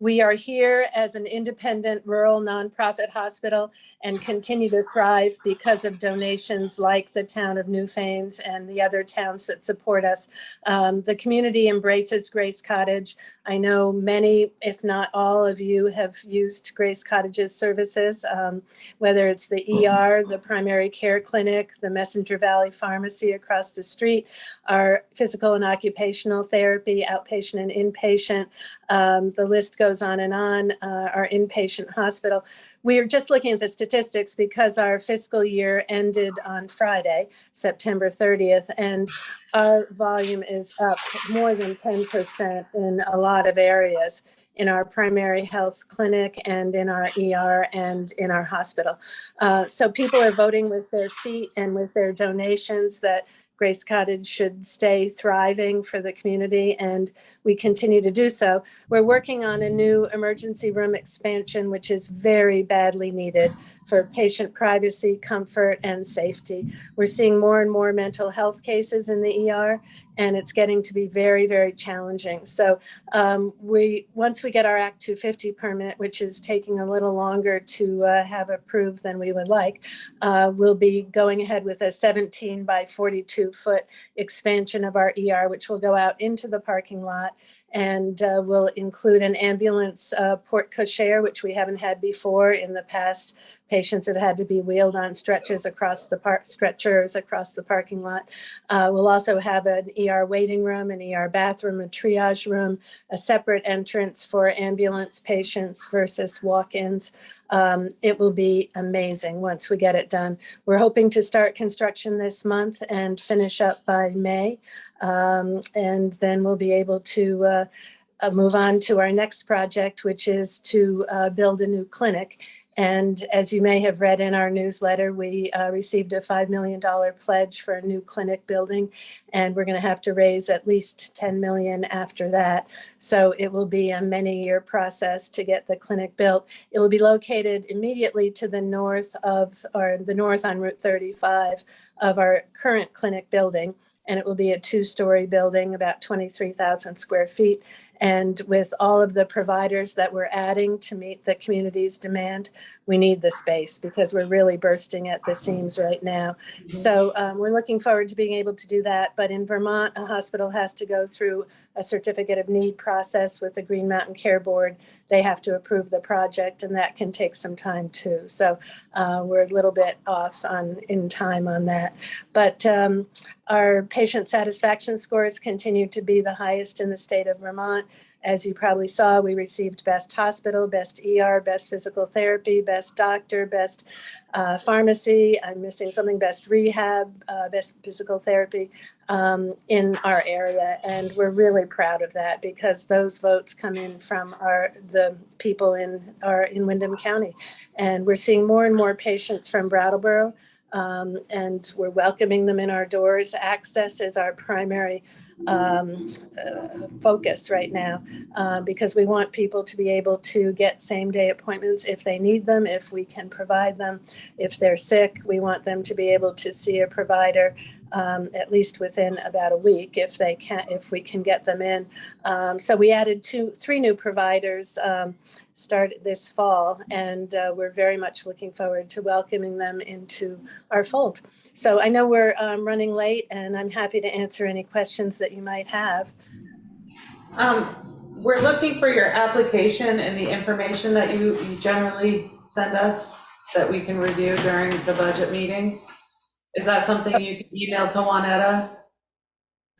we are here as an independent rural nonprofit hospital and continue to thrive because of donations like the town of Newfane's and the other towns that support us. The community embraces Grace Cottage. I know many, if not all of you, have used Grace Cottage's services, whether it's the ER, the primary care clinic, the Messenger Valley Pharmacy across the street, our physical and occupational therapy, outpatient and inpatient. The list goes on and on, our inpatient hospital. We are just looking at the statistics because our fiscal year ended on Friday, September 30th, and our volume is up more than 10% in a lot of areas in our primary health clinic and in our ER and in our hospital. So people are voting with their feet and with their donations that Grace Cottage should stay thriving for the community, and we continue to do so. We're working on a new emergency room expansion, which is very badly needed for patient privacy, comfort, and safety. We're seeing more and more mental health cases in the ER, and it's getting to be very, very challenging. So once we get our Act 250 permit, which is taking a little longer to have approved than we would like, we'll be going ahead with a 17 by 42 foot expansion of our ER, which will go out into the parking lot and will include an ambulance porte cochere, which we haven't had before. In the past, patients have had to be wheeled on stretchers across the parking lot. We'll also have an ER waiting room, an ER bathroom, a triage room, a separate entrance for ambulance patients versus walk-ins. It will be amazing once we get it done. We're hoping to start construction this month and finish up by May. And then we'll be able to move on to our next project, which is to build a new clinic. And as you may have read in our newsletter, we received a $5 million pledge for a new clinic building, and we're going to have to raise at least $10 million after that. So it will be a many-year process to get the clinic built. It will be located immediately to the north on Route 35 of our current clinic building. And it will be a 2-story building, about 23,000 square feet. And with all of the providers that we're adding to meet the community's demand, we need the space because we're really bursting at the seams right now. So we're looking forward to being able to do that. But in Vermont, a hospital has to go through a certificate of need process with the Green Mountain Care Board. They have to approve the project, and that can take some time too. So we're a little bit off in time on that. But our patient satisfaction scores continue to be the highest in the state of Vermont. As you probably saw, we received Best Hospital, Best ER, Best Physical Therapy, Best Doctor, Best Pharmacy, I'm missing something, Best Rehab, Best Physical Therapy in our area. And we're really proud of that because those votes come in from the people in Windham County. And we're seeing more and more patients from Brattleboro, and we're welcoming them in our doors. Access is our primary focus right now, because we want people to be able to get same-day appointments if they need them, if we can provide them. If they're sick, we want them to be able to see a provider at least within about a week if we can get them in. So we added 3 new providers started this fall, and we're very much looking forward to welcoming them into our fold. So I know we're running late, and I'm happy to answer any questions that you might have. We're looking for your application and the information that you generally send us that we can review during the budget meetings. Is that something you can email to Juanetta?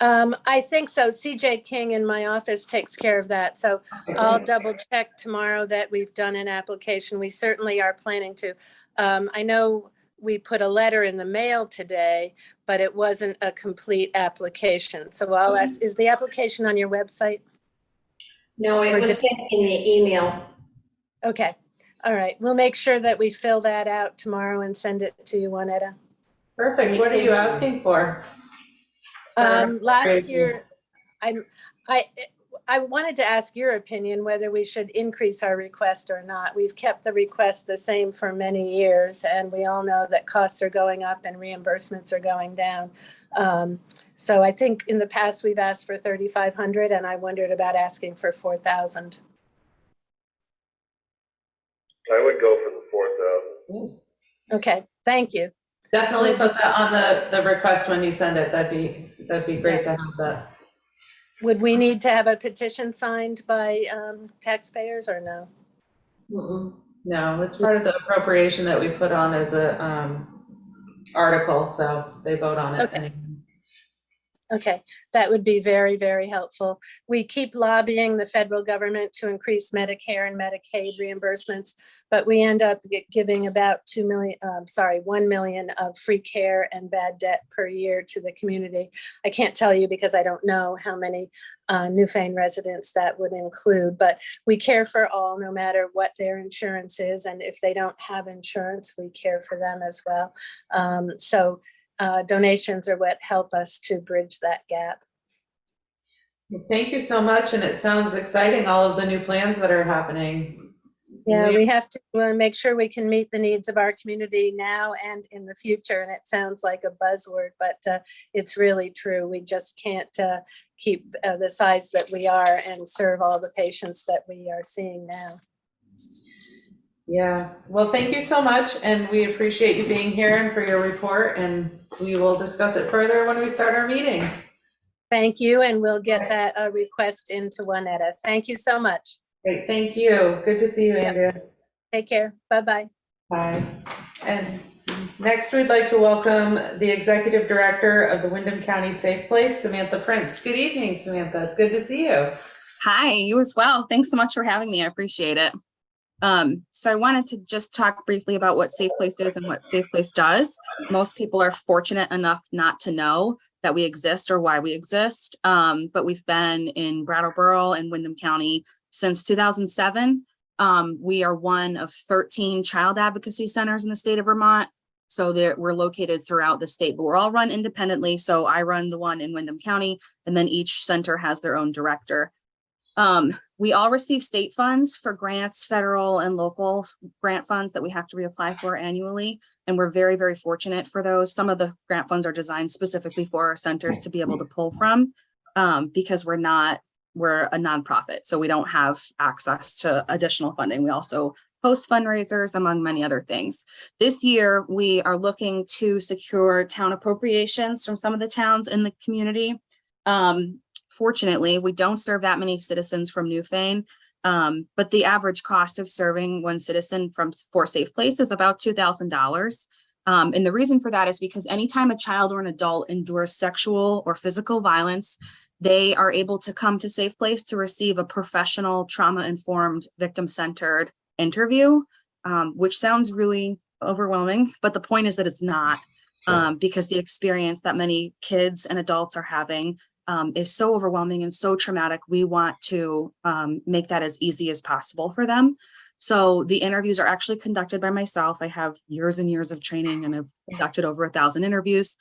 I think so. CJ King in my office takes care of that. So I'll double check tomorrow that we've done an application. We certainly are planning to. I know we put a letter in the mail today, but it wasn't a complete application. So I'll ask, is the application on your website? No, it was sent in the email. Okay. All right. We'll make sure that we fill that out tomorrow and send it to you, Juanetta. Perfect. What are you asking for? Last year, I wanted to ask your opinion whether we should increase our request or not. We've kept the request the same for many years, and we all know that costs are going up and reimbursements are going down. So I think in the past we've asked for $3,500, and I wondered about asking for $4,000. I would go for the 4,000. Okay, thank you. Definitely put that on the request when you send it. That'd be great to have that. Would we need to have a petition signed by taxpayers or no? No, it's part of the appropriation that we put on as a article, so they vote on it. Okay. Anyway. Okay, that would be very, very helpful. We keep lobbying the federal government to increase Medicare and Medicaid reimbursements, but we end up giving about 1 million of free care and bad debt per year to the community. I can't tell you because I don't know how many Newfane residents that would include, but we care for all no matter what their insurance is. And if they don't have insurance, we care for them as well. Donations are what help us to bridge that gap. Thank you so much, and it sounds exciting, all of the new plans that are happening. Yeah, we have to make sure we can meet the needs of our community now and in the future, and it sounds like a buzzword, but it's really true. We just can't keep the size that we are and serve all the patients that we are seeing now. Yeah, well, thank you so much, and we appreciate you being here and for your report, and we will discuss it further when we start our meetings. Thank you, and we'll get that request into Juanetta. Thank you so much. Great, thank you. Good to see you, Andrea. Take care. Bye-bye. Bye. And next, we'd like to welcome the Executive Director of the Windham County Safe Place, Samantha Prince. Good evening, Samantha. It's good to see you. Hi, you as well. Thanks so much for having me. I appreciate it. So I wanted to just talk briefly about what Safe Place is and what Safe Place does. Most people are fortunate enough not to know that we exist or why we exist, but we've been in Brattleboro and Windham County since 2007. We are one of 13 child advocacy centers in the state of Vermont. So we're located throughout the state, but we're all run independently. So I run the one in Windham County, and then each center has their own director. We all receive state funds for grants, federal and local grant funds that we have to reapply for annually. And we're very, very fortunate for those. Some of the grant funds are designed specifically for our centers to be able to pull from, because we're a nonprofit. So we don't have access to additional funding. We also host fundraisers, among many other things. This year, we are looking to secure town appropriations from some of the towns in the community. Fortunately, we don't serve that many citizens from Newfane, but the average cost of serving one citizen for Safe Place is about $2,000. And the reason for that is because anytime a child or an adult endures sexual or physical violence, they are able to come to Safe Place to receive a professional, trauma-informed, victim-centered interview, which sounds really overwhelming, but the point is that it's not, because the experience that many kids and adults are having is so overwhelming and so traumatic. We want to make that as easy as possible for them. So the interviews are actually conducted by myself. I have years and years of training and have conducted over 1,000 interviews.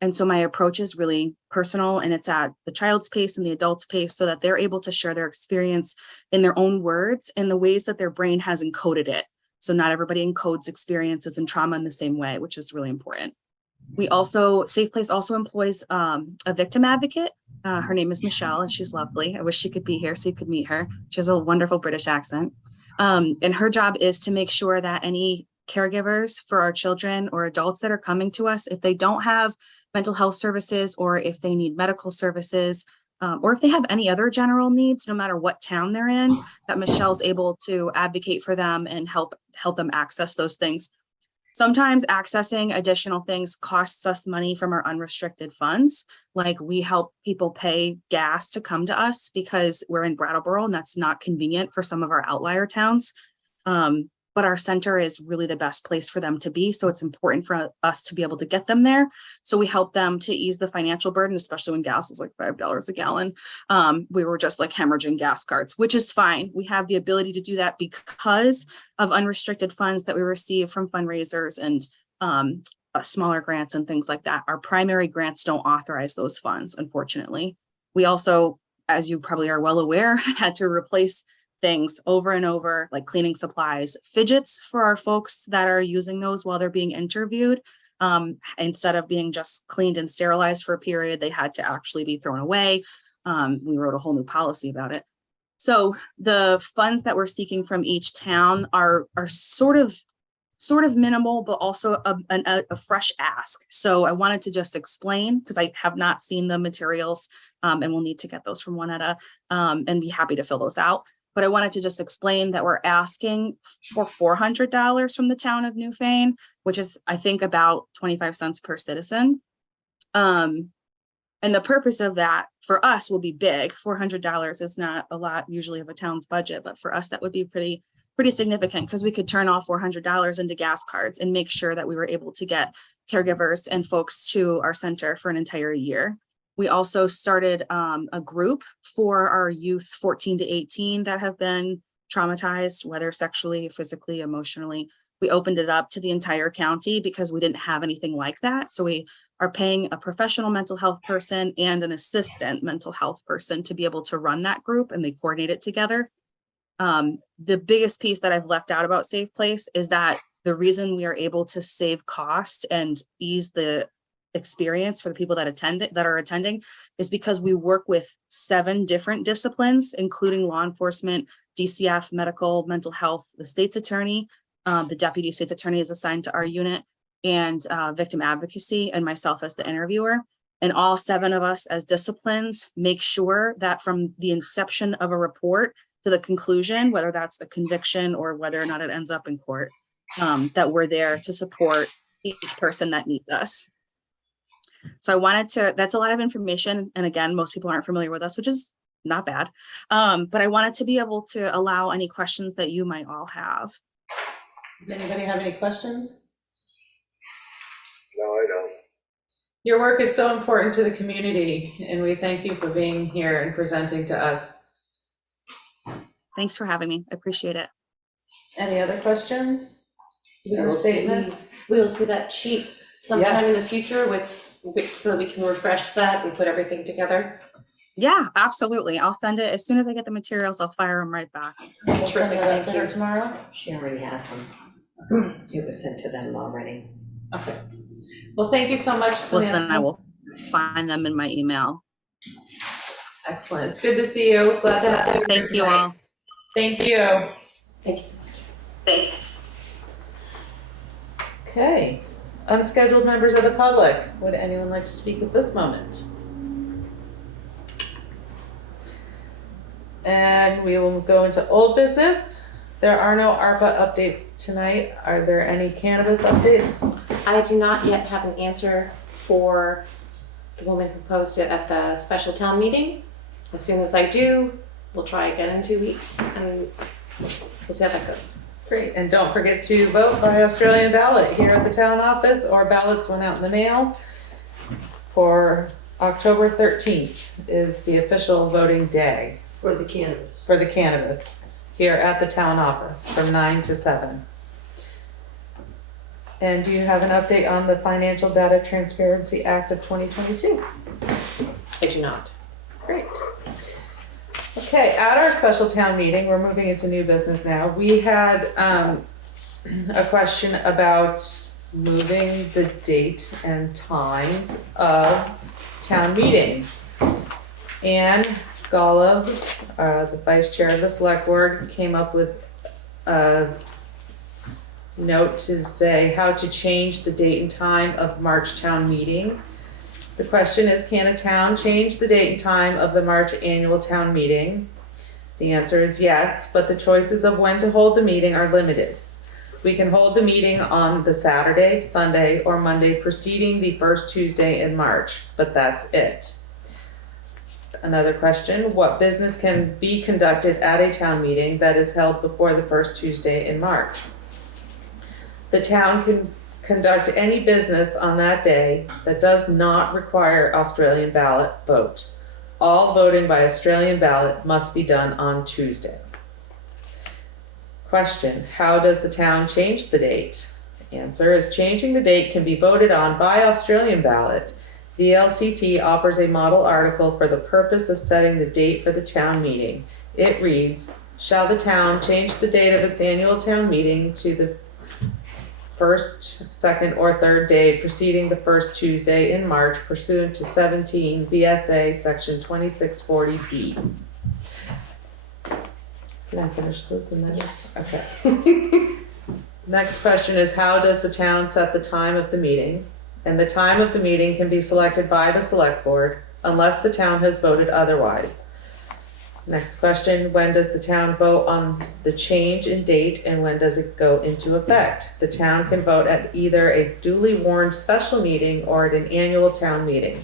And so my approach is really personal, and it's at the child's pace and the adult's pace so that they're able to share their experience in their own words in the ways that their brain has encoded it. So not everybody encodes experiences and trauma in the same way, which is really important. Safe Place also employs a victim advocate. Her name is Michelle, and she's lovely. I wish she could be here so you could meet her. She has a wonderful British accent. And her job is to make sure that any caregivers for our children or adults that are coming to us, if they don't have mental health services, or if they need medical services, or if they have any other general needs, no matter what town they're in, that Michelle's able to advocate for them and help them access those things. Sometimes accessing additional things costs us money from our unrestricted funds. Like, we help people pay gas to come to us because we're in Brattleboro, and that's not convenient for some of our outlier towns. But our center is really the best place for them to be. So it's important for us to be able to get them there. So we help them to ease the financial burden, especially when gas is like $5 a gallon. We were just like hemorrhaging gas cards, which is fine. We have the ability to do that because of unrestricted funds that we receive from fundraisers and smaller grants and things like that. Our primary grants don't authorize those funds, unfortunately. We also, as you probably are well aware, had to replace things over and over, like cleaning supplies, fidgets for our folks that are using those while they're being interviewed. Instead of being just cleaned and sterilized for a period, they had to actually be thrown away. We wrote a whole new policy about it. So the funds that we're seeking from each town are sort of minimal, but also a fresh ask. So I wanted to just explain, because I have not seen the materials, and we'll need to get those from Juanetta, and be happy to fill those out. But I wanted to just explain that we're asking for $400 from the town of Newfane, which is, I think, about 25 cents per citizen. And the purpose of that for us will be big. $400 is not a lot usually of a town's budget, but for us, that would be pretty significant, because we could turn all $400 into gas cards and make sure that we were able to get caregivers and folks to our center for an entire year. We also started a group for our youth 14 to 18 that have been traumatized, whether sexually, physically, emotionally. We opened it up to the entire county because we didn't have anything like that. So we are paying a professional mental health person and an assistant mental health person to be able to run that group, and they coordinate it together. The biggest piece that I've left out about Safe Place is that the reason we are able to save cost and ease the experience for the people that are attending is because we work with 7 different disciplines, including law enforcement, DCF, medical, mental health, the state's attorney, the deputy state's attorney is assigned to our unit, and victim advocacy, and myself as the interviewer. And all 7 of us as disciplines make sure that from the inception of a report to the conclusion, whether that's a conviction or whether or not it ends up in court, that we're there to support each person that needs us. So that's a lot of information. And again, most people aren't familiar with us, which is not bad. But I wanted to be able to allow any questions that you might all have. Does anybody have any questions? No, I don't. Your work is so important to the community, and we thank you for being here and presenting to us. Thanks for having me. I appreciate it. Any other questions? Or statements? We will see that sheet sometime in Yes. the future so that we can refresh that and put everything together. Yeah, absolutely. I'll send it as soon as I get the materials. I'll fire them right back. We'll send Terrific, it out to thank her you. tomorrow? She already has them. It was sent to them already. Okay. Well, thank you so much, Well, Samantha. then I will find them in my email. Excellent. It's good to see you. Glad to have you. Thank you all. Thank you. Thank you so much. Thanks. Okay. Unscheduled members of the public. Would anyone like to speak at this moment? And we will go into old business. There are no ARPA updates tonight. Are there any cannabis updates? I do not yet have an answer for the woman who posed it at the special town meeting. As soon as I do, we'll try again in 2 weeks, and we'll see how that goes. Great. And don't forget to vote by Australian ballot here at the town office, or ballots went out in the mail for October 13th is the official voting day For the cannabis. for the cannabis here at the town office from 9 to 7. And do you have an update on the Financial Data Transparency Act of 2022? I do not. Great. Okay, at our special town meeting, we're moving into new business now. We had a question about moving the date and times of town meeting. Ann Golub, the vice chair of the select board, came up with a note to say how to change the date and time of March town meeting. The question is, can a town change the date and time of the March annual town meeting? The answer is yes, but the choices of when to hold the meeting are limited. We can hold the meeting on the Saturday, Sunday, or Monday preceding the first Tuesday in March, but that's it. Another question, what business can be conducted at a town meeting that is held before the first Tuesday in March? The town can conduct any business on that day that does not require Australian ballot vote. All voting by Australian ballot must be done on Tuesday. Question, how does the town change the date? Answer is changing the date can be voted on by Australian ballot. The LCT offers a model article for the purpose of setting the date for the town meeting. It reads, shall the town change the date of its annual town meeting to the first, second, or third day preceding the first Tuesday in March pursuant to 17 VSA section 2640B. Can I finish this and then? Yes. Okay. Next question is, how does the town set the time of the meeting? And the time of the meeting can be selected by the select board unless the town has voted otherwise. Next question, when does the town vote on the change in date and when does it go into effect? The town can vote at either a duly warned special meeting or at an annual town meeting.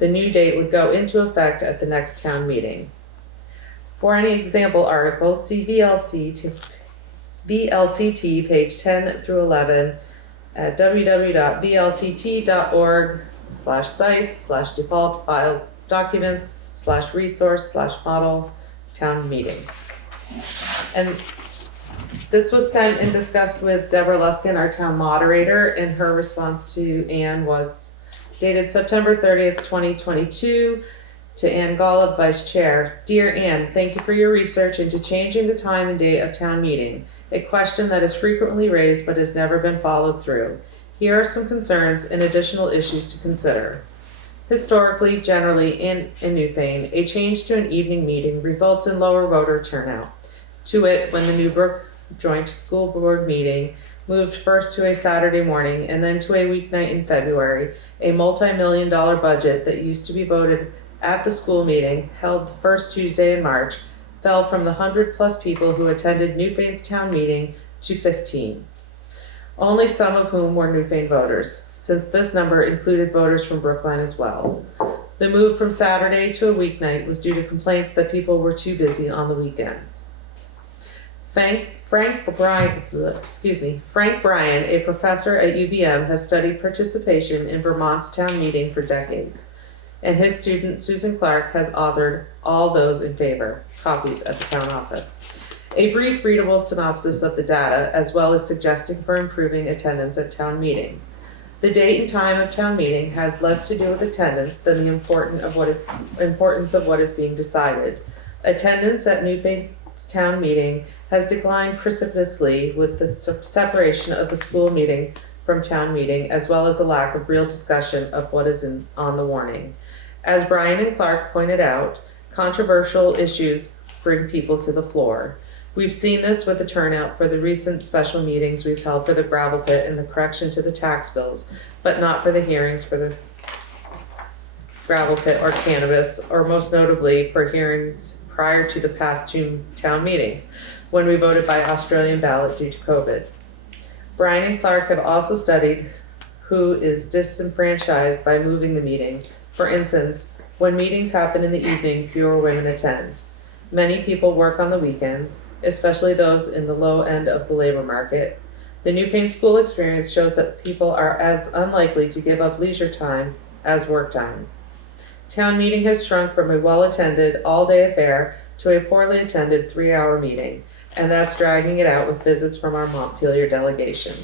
The new date would go into effect at the next town meeting. For any example articles, see VLCT page 10 through 11 at www.vlct.org/sites/default files documents/resource/model town meeting. And this was sent and discussed with Deborah Luskin, our town moderator, and her response to Ann was dated September 30th, 2022. To Ann Golub, Vice Chair. Dear Ann, thank you for your research into changing the time and date of town meeting, a question that is frequently raised but has never been followed through. Here are some concerns and additional issues to consider. Historically, generally, in Newfane, a change to an evening meeting results in lower voter turnout. To wit, when the new Brook Joint School Board meeting moved first to a Saturday morning and then to a weeknight in February, a multi-million-dollar budget that used to be voted at the school meeting, held the first Tuesday in March, fell from the 100+ people who attended Newfane's town meeting to 15. Only some of whom were Newfane voters, since this number included voters from Brookline as well. The move from Saturday to a weeknight was due to complaints that people were too busy on the weekends. Frank Bryan, a professor at UVM, has studied participation in Vermont's town meeting for decades, and his student Susan Clark has authored All Those in Favor, copies at the town office. A brief readable synopsis of the data, as well as suggesting for improving attendance at town meeting. The date and time of town meeting has less to do with attendance than the importance of what is being decided. Attendance at Newfane's town meeting has declined precipitously with the separation of the school meeting from town meeting, as well as a lack of real discussion of what is on the warning. As Brian and Clark pointed out, controversial issues bring people to the floor. We've seen this with the turnout for the recent special meetings we've held for the gravel pit and the correction to the tax bills, but not for the hearings for the gravel pit or cannabis, or most notably for hearings prior to the past two town meetings, when we voted by Australian ballot due to COVID. Brian and Clark have also studied who is disenfranchised by moving the meeting. For instance, when meetings happen in the evening, fewer women attend. Many people work on the weekends, especially those in the low end of the labor market. The Newfane school experience shows that people are as unlikely to give up leisure time as work time. Town meeting has shrunk from a well-attended, all-day affair to a poorly attended 3-hour meeting, and that's dragging it out with visits from our Montpelier delegation.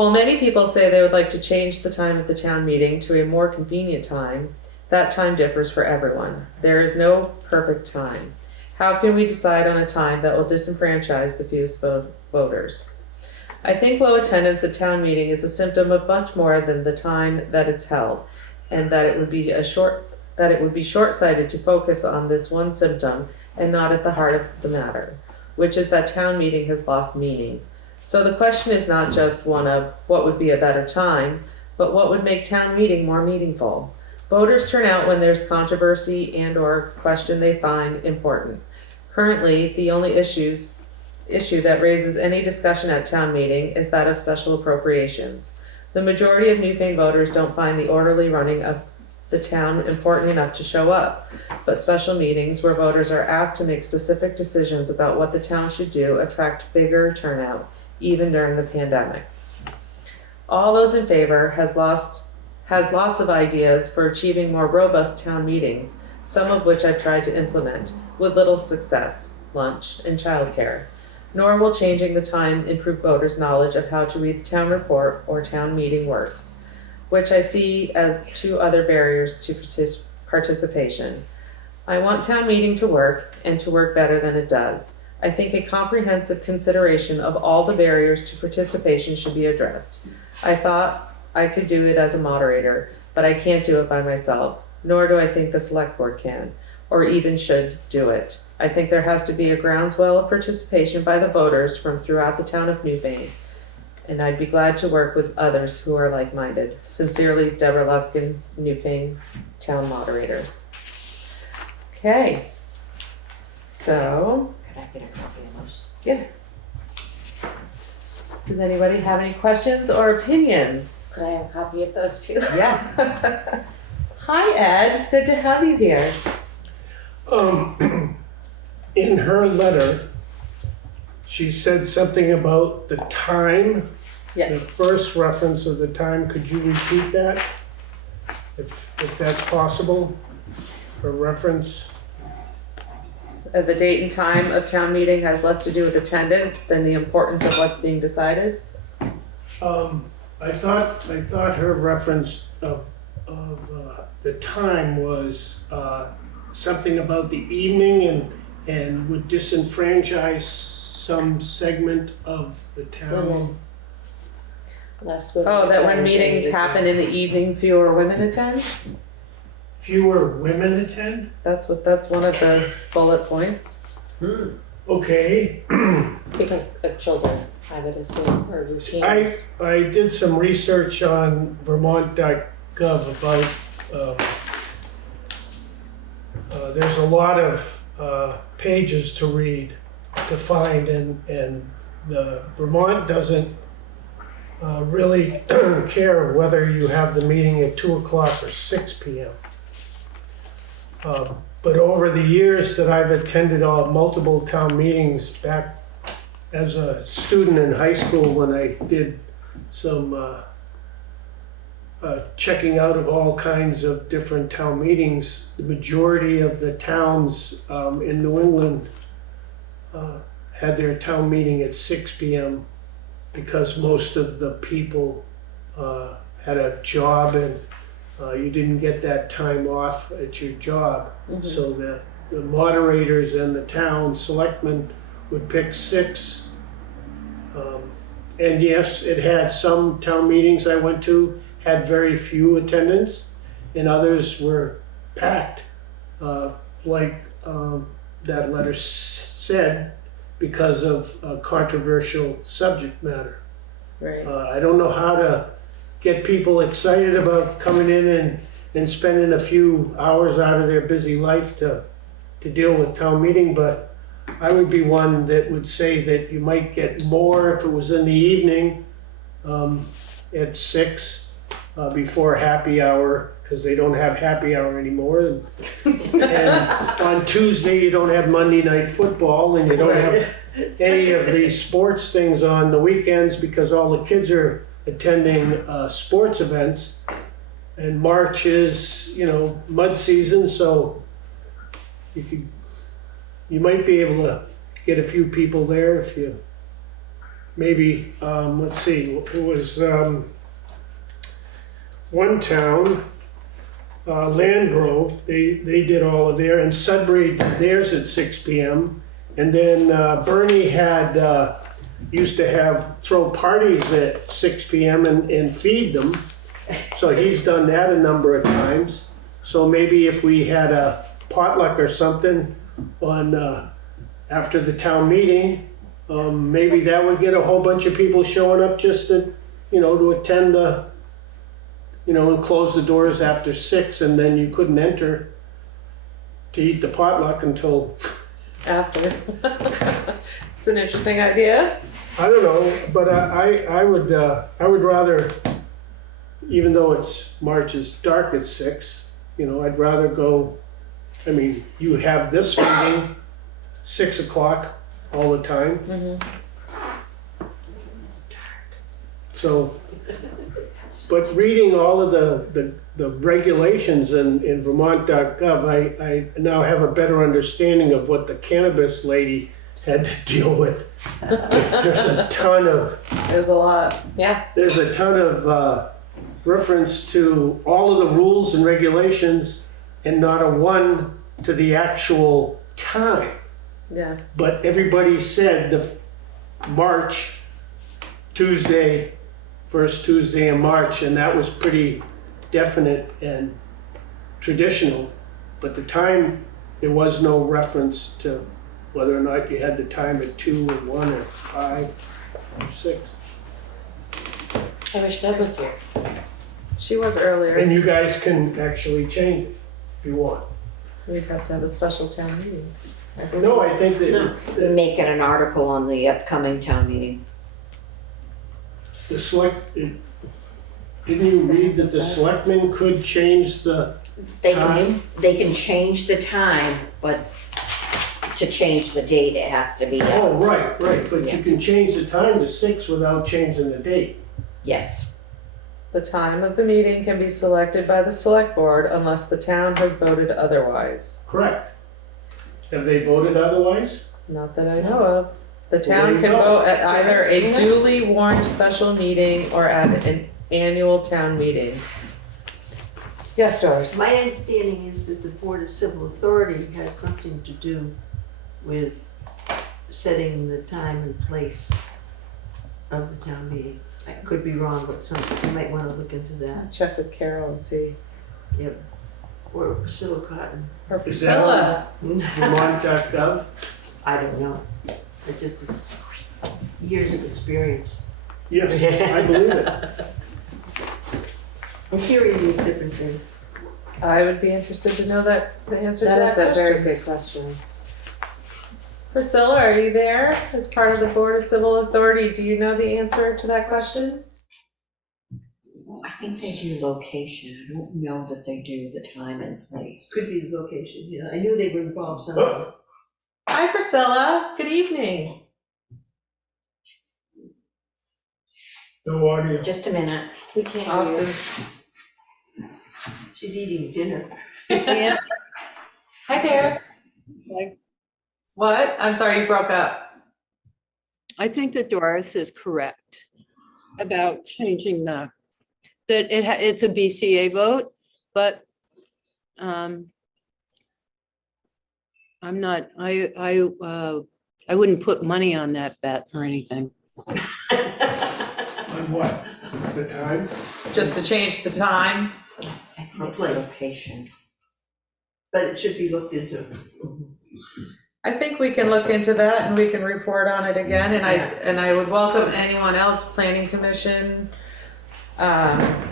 While many people say they would like to change the time of the town meeting to a more convenient time, that time differs for everyone. There is no perfect time. How can we decide on a time that will disenfranchise the fewest voters? I think low attendance at town meeting is a symptom of much more than the time that it's held, and that it would be short-sighted to focus on this one symptom and not at the heart of the matter, which is that town meeting has lost meaning. So the question is not just one of what would be a better time, but what would make town meeting more meaningful. Voters turn out when there's controversy and or question they find important. Currently, the only issue that raises any discussion at town meeting is that of special appropriations. The majority of Newfane voters don't find the orderly running of the town important enough to show up, but special meetings where voters are asked to make specific decisions about what the town should do attract bigger turnout, even during the pandemic. All those in favor has lots of ideas for achieving more robust town meetings, some of which I've tried to implement, with little success, lunch and childcare. Nor will changing the time improve voters' knowledge of how to read the town report or town meeting works, which I see as two other barriers to participation. I want town meeting to work, and to work better than it does. I think a comprehensive consideration of all the barriers to participation should be addressed. I thought I could do it as a moderator, but I can't do it by myself, nor do I think the Selectboard can, or even should do it. I think there has to be a groundswell of participation by the voters from throughout the town of Newfane, and I'd be glad to work with others who are like-minded. Sincerely, Deborah Luskin, Newfane Town Moderator. Okay, so, Could I get a copy of those? yes. Does anybody have any questions or opinions? Could I have a copy of those too? Yes. Hi, Ed. Good to have you here. In her letter, she said something about the time. The Yes. first reference of the time, could you repeat that? If that's possible, her reference. The date and time of town meeting has less to do with attendance than the importance of what's being decided. I thought her reference of the time was something about the evening and would disenfranchise some segment of the town. Less women Oh, that when attend meetings meetings. happen in the evening, fewer women attend? Fewer women attend? That's one of the bullet points. Okay. Because of children, I would assume, or routines. I did some research on Vermont.gov about, there's a lot of pages to read, to find, and Vermont doesn't really care whether you have the meeting at 2 o'clock or 6 p.m. But over the years that I've attended multiple town meetings back as a student in high school, when I did some checking out of all kinds of different town meetings, the majority of the towns in New England had their town meeting at 6 p.m. because most of the people had a job and you didn't get that time off at your job. So the moderators and the town selectmen would pick 6. And yes, it had some town meetings I went to had very few attendance, and others were packed, like that letter said, because of a controversial subject matter. Right. I don't know how to get people excited about coming in and spending a few hours out of their busy life to deal with town meeting, but I would be one that would say that you might get more if it was in the evening at 6 before happy hour, because they don't have happy hour anymore. And on Tuesday, you don't have Monday Night Football, and you don't have any of these sports things on the weekends because all the kids are attending sports events. And March is, mud season, so you might be able to get a few people there if you maybe, let's see, it was, one town, Landgrove, they did all of their, and Sudbury did theirs at 6 PM. And then Bernie had, used to throw parties at 6 PM and feed them. So he's done that a number of times. So maybe if we had a potluck or something on, after the town meeting, maybe that would get a whole bunch of people showing up just to, to attend and close the doors after 6, and then you couldn't enter to eat the potluck until, After. It's an interesting idea. I don't know, but I would rather, even though March is dark at 6, I'd rather go, you have this meeting 6 o'clock all the time. Mm-hmm. So, but reading all of the regulations in Vermont.gov, I now have a better understanding of what the cannabis lady had to deal with. There's a ton of There's a lot. Yeah. there's a ton of reference to all of the rules and regulations, and not a one to the actual time. Yeah. But everybody said March, Tuesday, first Tuesday in March, and that was pretty definite and traditional. But the time, there was no reference to whether or not you had the time at 2 or 1 or 5 or 6. I wish Deb was here. She was earlier. And you guys can actually change it if you want. We'd have to have a special town meeting. No, I think that Make it an article on the upcoming town meeting. didn't you read that the selectmen could change the They time? can change the time, but to change the date, it has to be, Oh, right, but Yeah. you can change the time to 6 without changing the date. yes. The time of the meeting can be selected by the select board unless the town has voted otherwise. Correct. Have they voted otherwise? Not that I know of. The Well, town there you can go. vote at either a Yes. duly warned special meeting or at an annual town meeting. Yes, Doris? My understanding is that the Board of Civil Authority has something to do with setting the time and place of the town meeting. I could be wrong, but you might want to look into that. Check with Carol and see. Yep. Or Priscilla Cotton. Or Is that Priscilla. Vermont.gov? I don't know. It just is years of experience. Yes, I believe it. And hearing these different things. I would be interested to know the answer to That that is a question. very good question. Priscilla, are you there as part of the Board of Civil Authority? Do you know the answer to that question? I think they do location. I don't know that they do the time and place. Could be the location, yeah. I knew they were involved somehow. Hi, Priscilla. Good evening. No audio. Just a minute. We can't hear Austin. She's eating dinner. you. Hi there. What? I'm sorry, you broke up. I think that Doris is correct about changing it's a BCA vote, but I'm not, I wouldn't put money on that bet or anything. On what? The time? Just to change the time. I think Or it's place. location. But it should be looked into. I think we can look into that and we can report on it again. And I would welcome anyone else, Planning Commission, and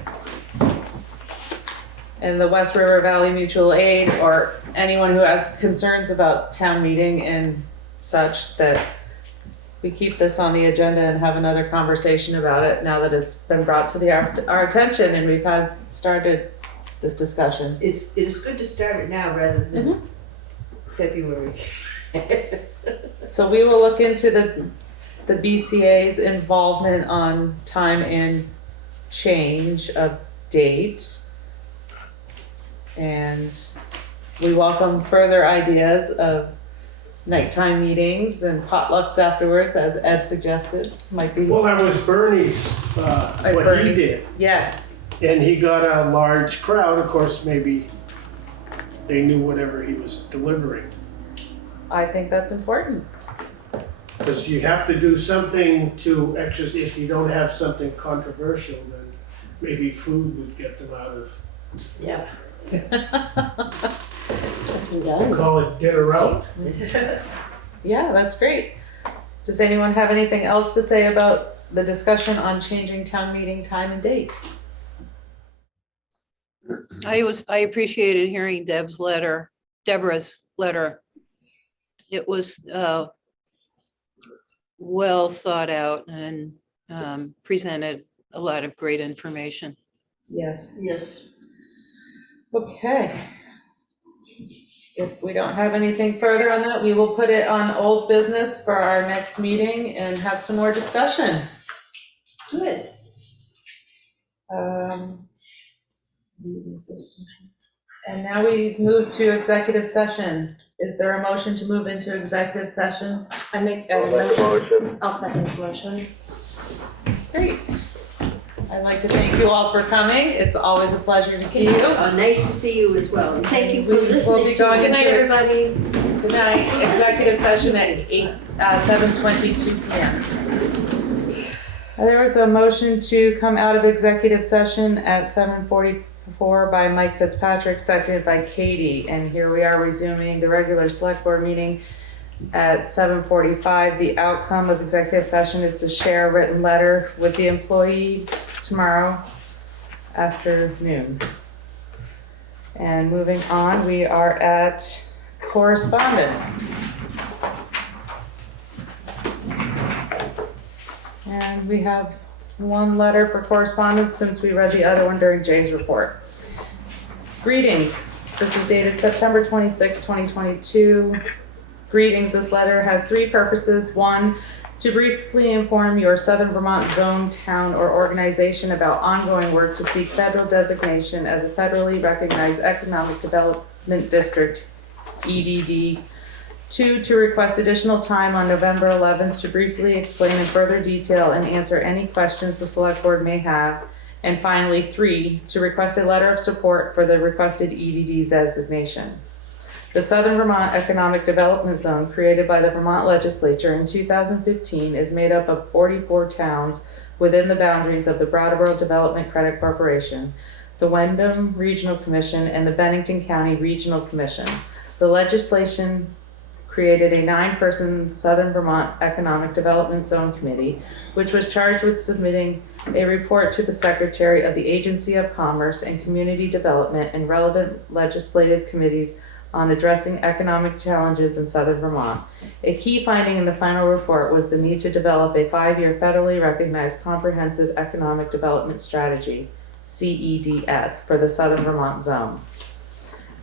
the West River Valley Mutual Aid, or anyone who has concerns about town meeting and such, that we keep this on the agenda and have another conversation about it now that it's been brought to our attention and we've started this discussion. It is good to start it now rather than February. So we will look into the BCA's involvement on time and change of date. And we welcome further ideas of nighttime meetings and potlucks afterwards, as Ed suggested, might be. Well, that was Bernie's, what he Bernie's. did. Yes, And he got a large crowd. Of course, maybe they knew whatever he was delivering. I think that's important. Because you have to do something to exercise. If you don't have something controversial, then maybe food would get them out of, Yeah. It's been done. call it dinner out. Yeah, that's great. Does anyone have anything else to say about the discussion on changing town meeting time and date? I appreciated hearing Deborah's letter. It was well thought out and presented a lot of great information. Yes. Yes. Okay. If we don't have anything further on that, we will put it on old business for our next meeting and have some more discussion. Good. And now we move to executive session. Is there a motion to move into executive session? I make I'll a make a motion. motion. I'll second the motion. Great. I'd like to thank you all for coming. It's always a pleasure to see you. Nice to see you as well. And thank you for We will listening. be going Good night, into everybody. good night, executive session at 7:22 p.m. There was a motion to come out of executive session at 7:44 by Mike Fitzpatrick, seconded by Katie. And here we are resuming the regular select board meeting at 7:45. The outcome of executive session is to share a written letter with the employee tomorrow afternoon. And moving on, we are at correspondence. And we have one letter for correspondence since we read the other one during Jay's report. Greetings. This is dated September 26, 2022. Greetings. This letter has three purposes. One, to briefly inform your Southern Vermont zone, town, or organization about ongoing work to seek federal designation as a federally recognized economic development district, EDD. Two, to request additional time on November 11th to briefly explain in further detail and answer any questions the select board may have. And finally, three, to request a letter of support for the requested EDD designation. The Southern Vermont Economic Development Zone, created by the Vermont Legislature in 2015, is made up of 44 towns within the boundaries of the Brattleboro Development Credit Corporation, the Windham Regional Commission, and the Bennington County Regional Commission. The legislation created a 9-person Southern Vermont Economic Development Zone Committee, which was charged with submitting a report to the Secretary of the Agency of Commerce and Community Development and relevant legislative committees on addressing economic challenges in Southern Vermont. A key finding in the final report was the need to develop a 5-year federally recognized comprehensive economic development strategy, CEDS, for the Southern Vermont zone.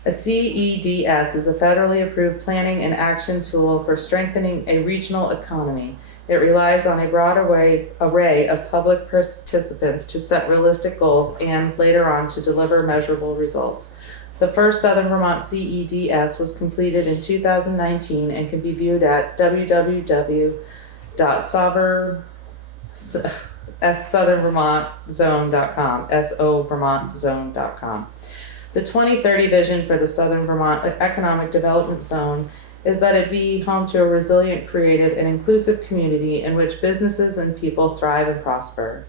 A CEDS is a federally approved planning and action tool for strengthening a regional economy. It relies on a broad array of public participants to set realistic goals and, later on, to deliver measurable results. The first Southern Vermont CEDS was completed in 2019 and can be viewed at www.southernvermontzone.com. The 2030 vision for the Southern Vermont Economic Development Zone is that it be home to a resilient, creative, and inclusive community in which businesses and people thrive and prosper.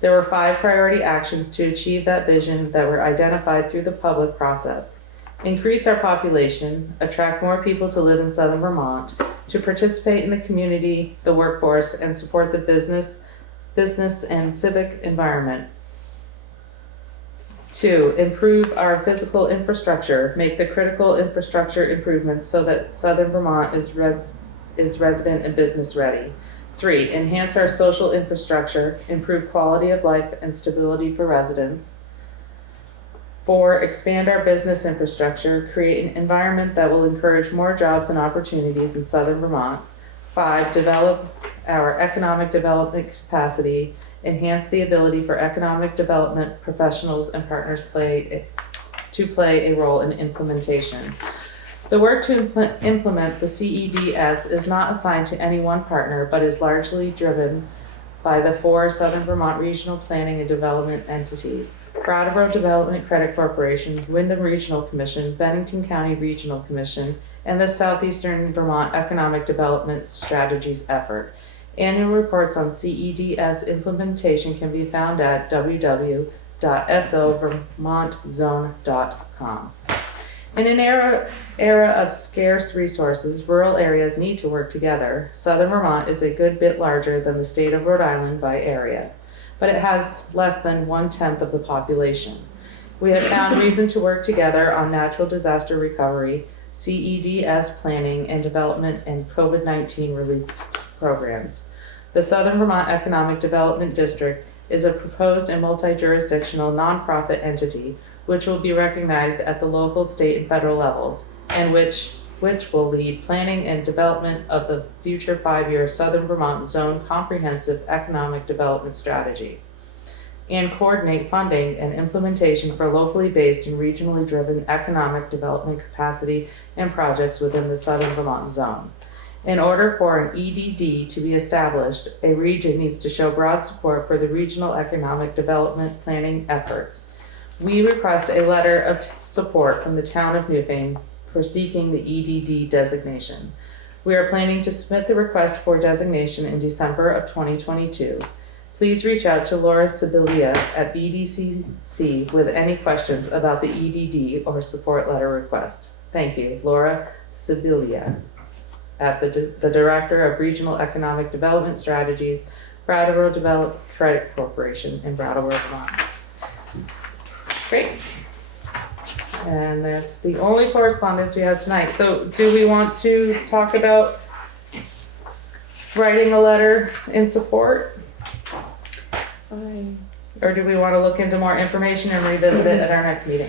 There were 5 priority actions to achieve that vision that were identified through the public process. Increase our population, attract more people to live in Southern Vermont, to participate in the community, the workforce, and support the business and civic environment. 2, improve our physical infrastructure, make the critical infrastructure improvements so that Southern Vermont is resident and business ready. 3, enhance our social infrastructure, improve quality of life and stability for residents. 4, expand our business infrastructure, create an environment that will encourage more jobs and opportunities in Southern Vermont. 5, develop our economic development capacity, enhance the ability for economic development professionals and partners to play a role in implementation. The work to implement the CEDS is not assigned to any one partner, but is largely driven by the 4 Southern Vermont Regional Planning and Development entities: Brattleboro Development Credit Corporation, Windham Regional Commission, Bennington County Regional Commission, and the Southeastern Vermont Economic Development Strategies effort. Annual reports on CEDS implementation can be found at www.sovermontzone.com. In an era of scarce resources, rural areas need to work together. Southern Vermont is a good bit larger than the state of Rhode Island by area, but it has less than 1/10 of the population. We have found reason to work together on natural disaster recovery, CEDS planning and development, and COVID-19 relief programs. The Southern Vermont Economic Development District is a proposed and multi-jurisdictional nonprofit entity which will be recognized at the local, state, and federal levels, and which will lead planning and development of the future 5-year Southern Vermont Zone Comprehensive Economic Development Strategy, and coordinate funding and implementation for locally based and regionally driven economic development capacity and projects within the Southern Vermont Zone. In order for an EDD to be established, a region needs to show broad support for the regional economic development planning efforts. We request a letter of support from the town of Newfane for seeking the EDD designation. We are planning to submit the request for designation in December of 2022. Please reach out to Laura Sibilia at BDCC with any questions about the EDD or support letter request. Thank you, Laura Sibilia, at the Director of Regional Economic Development Strategies, Brattleboro Development Credit Corporation in Brattleboro, Vermont. Great. And that's the only correspondence we have tonight. So do we want to talk about writing a letter in support? Or do we want to look into more information and revisit it at our next meeting?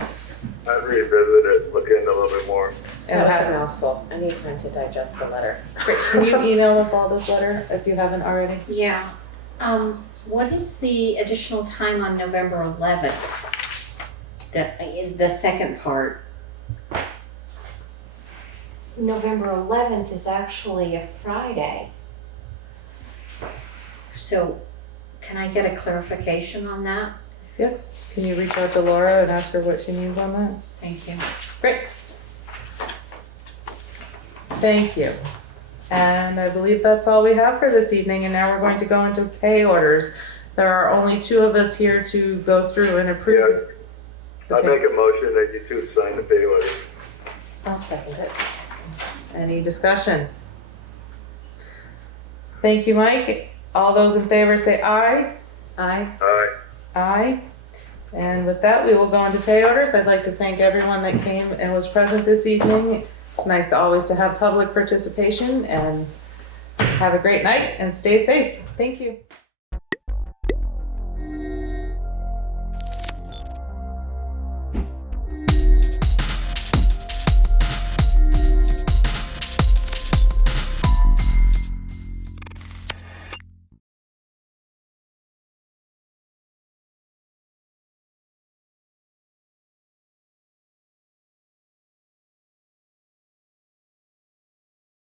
I'd revisit it, look into a little bit more. That was a mouthful. I need time to digest the letter. Great. Can you email us all this letter if you haven't already? Yeah. What is the additional time on November 11th? The second part. November 11th is actually a Friday. So can I get a clarification on that? Yes. Can you reach out to Laura and ask her what she means on that? Thank you. Great. Thank you. And I believe that's all we have for this evening. And now we're going to go into pay orders. There are only 2 of us here to go through and approve. Yeah. I make a motion that you 2 sign the pay order. I'll second it. Any discussion? Thank you, Mike. All those in favor say aye. Aye. Aye. Aye. And with that, we will go into pay orders. I'd like to thank everyone that came and was present this evening. It's nice always to have public participation, and have a great night and stay safe. Thank you.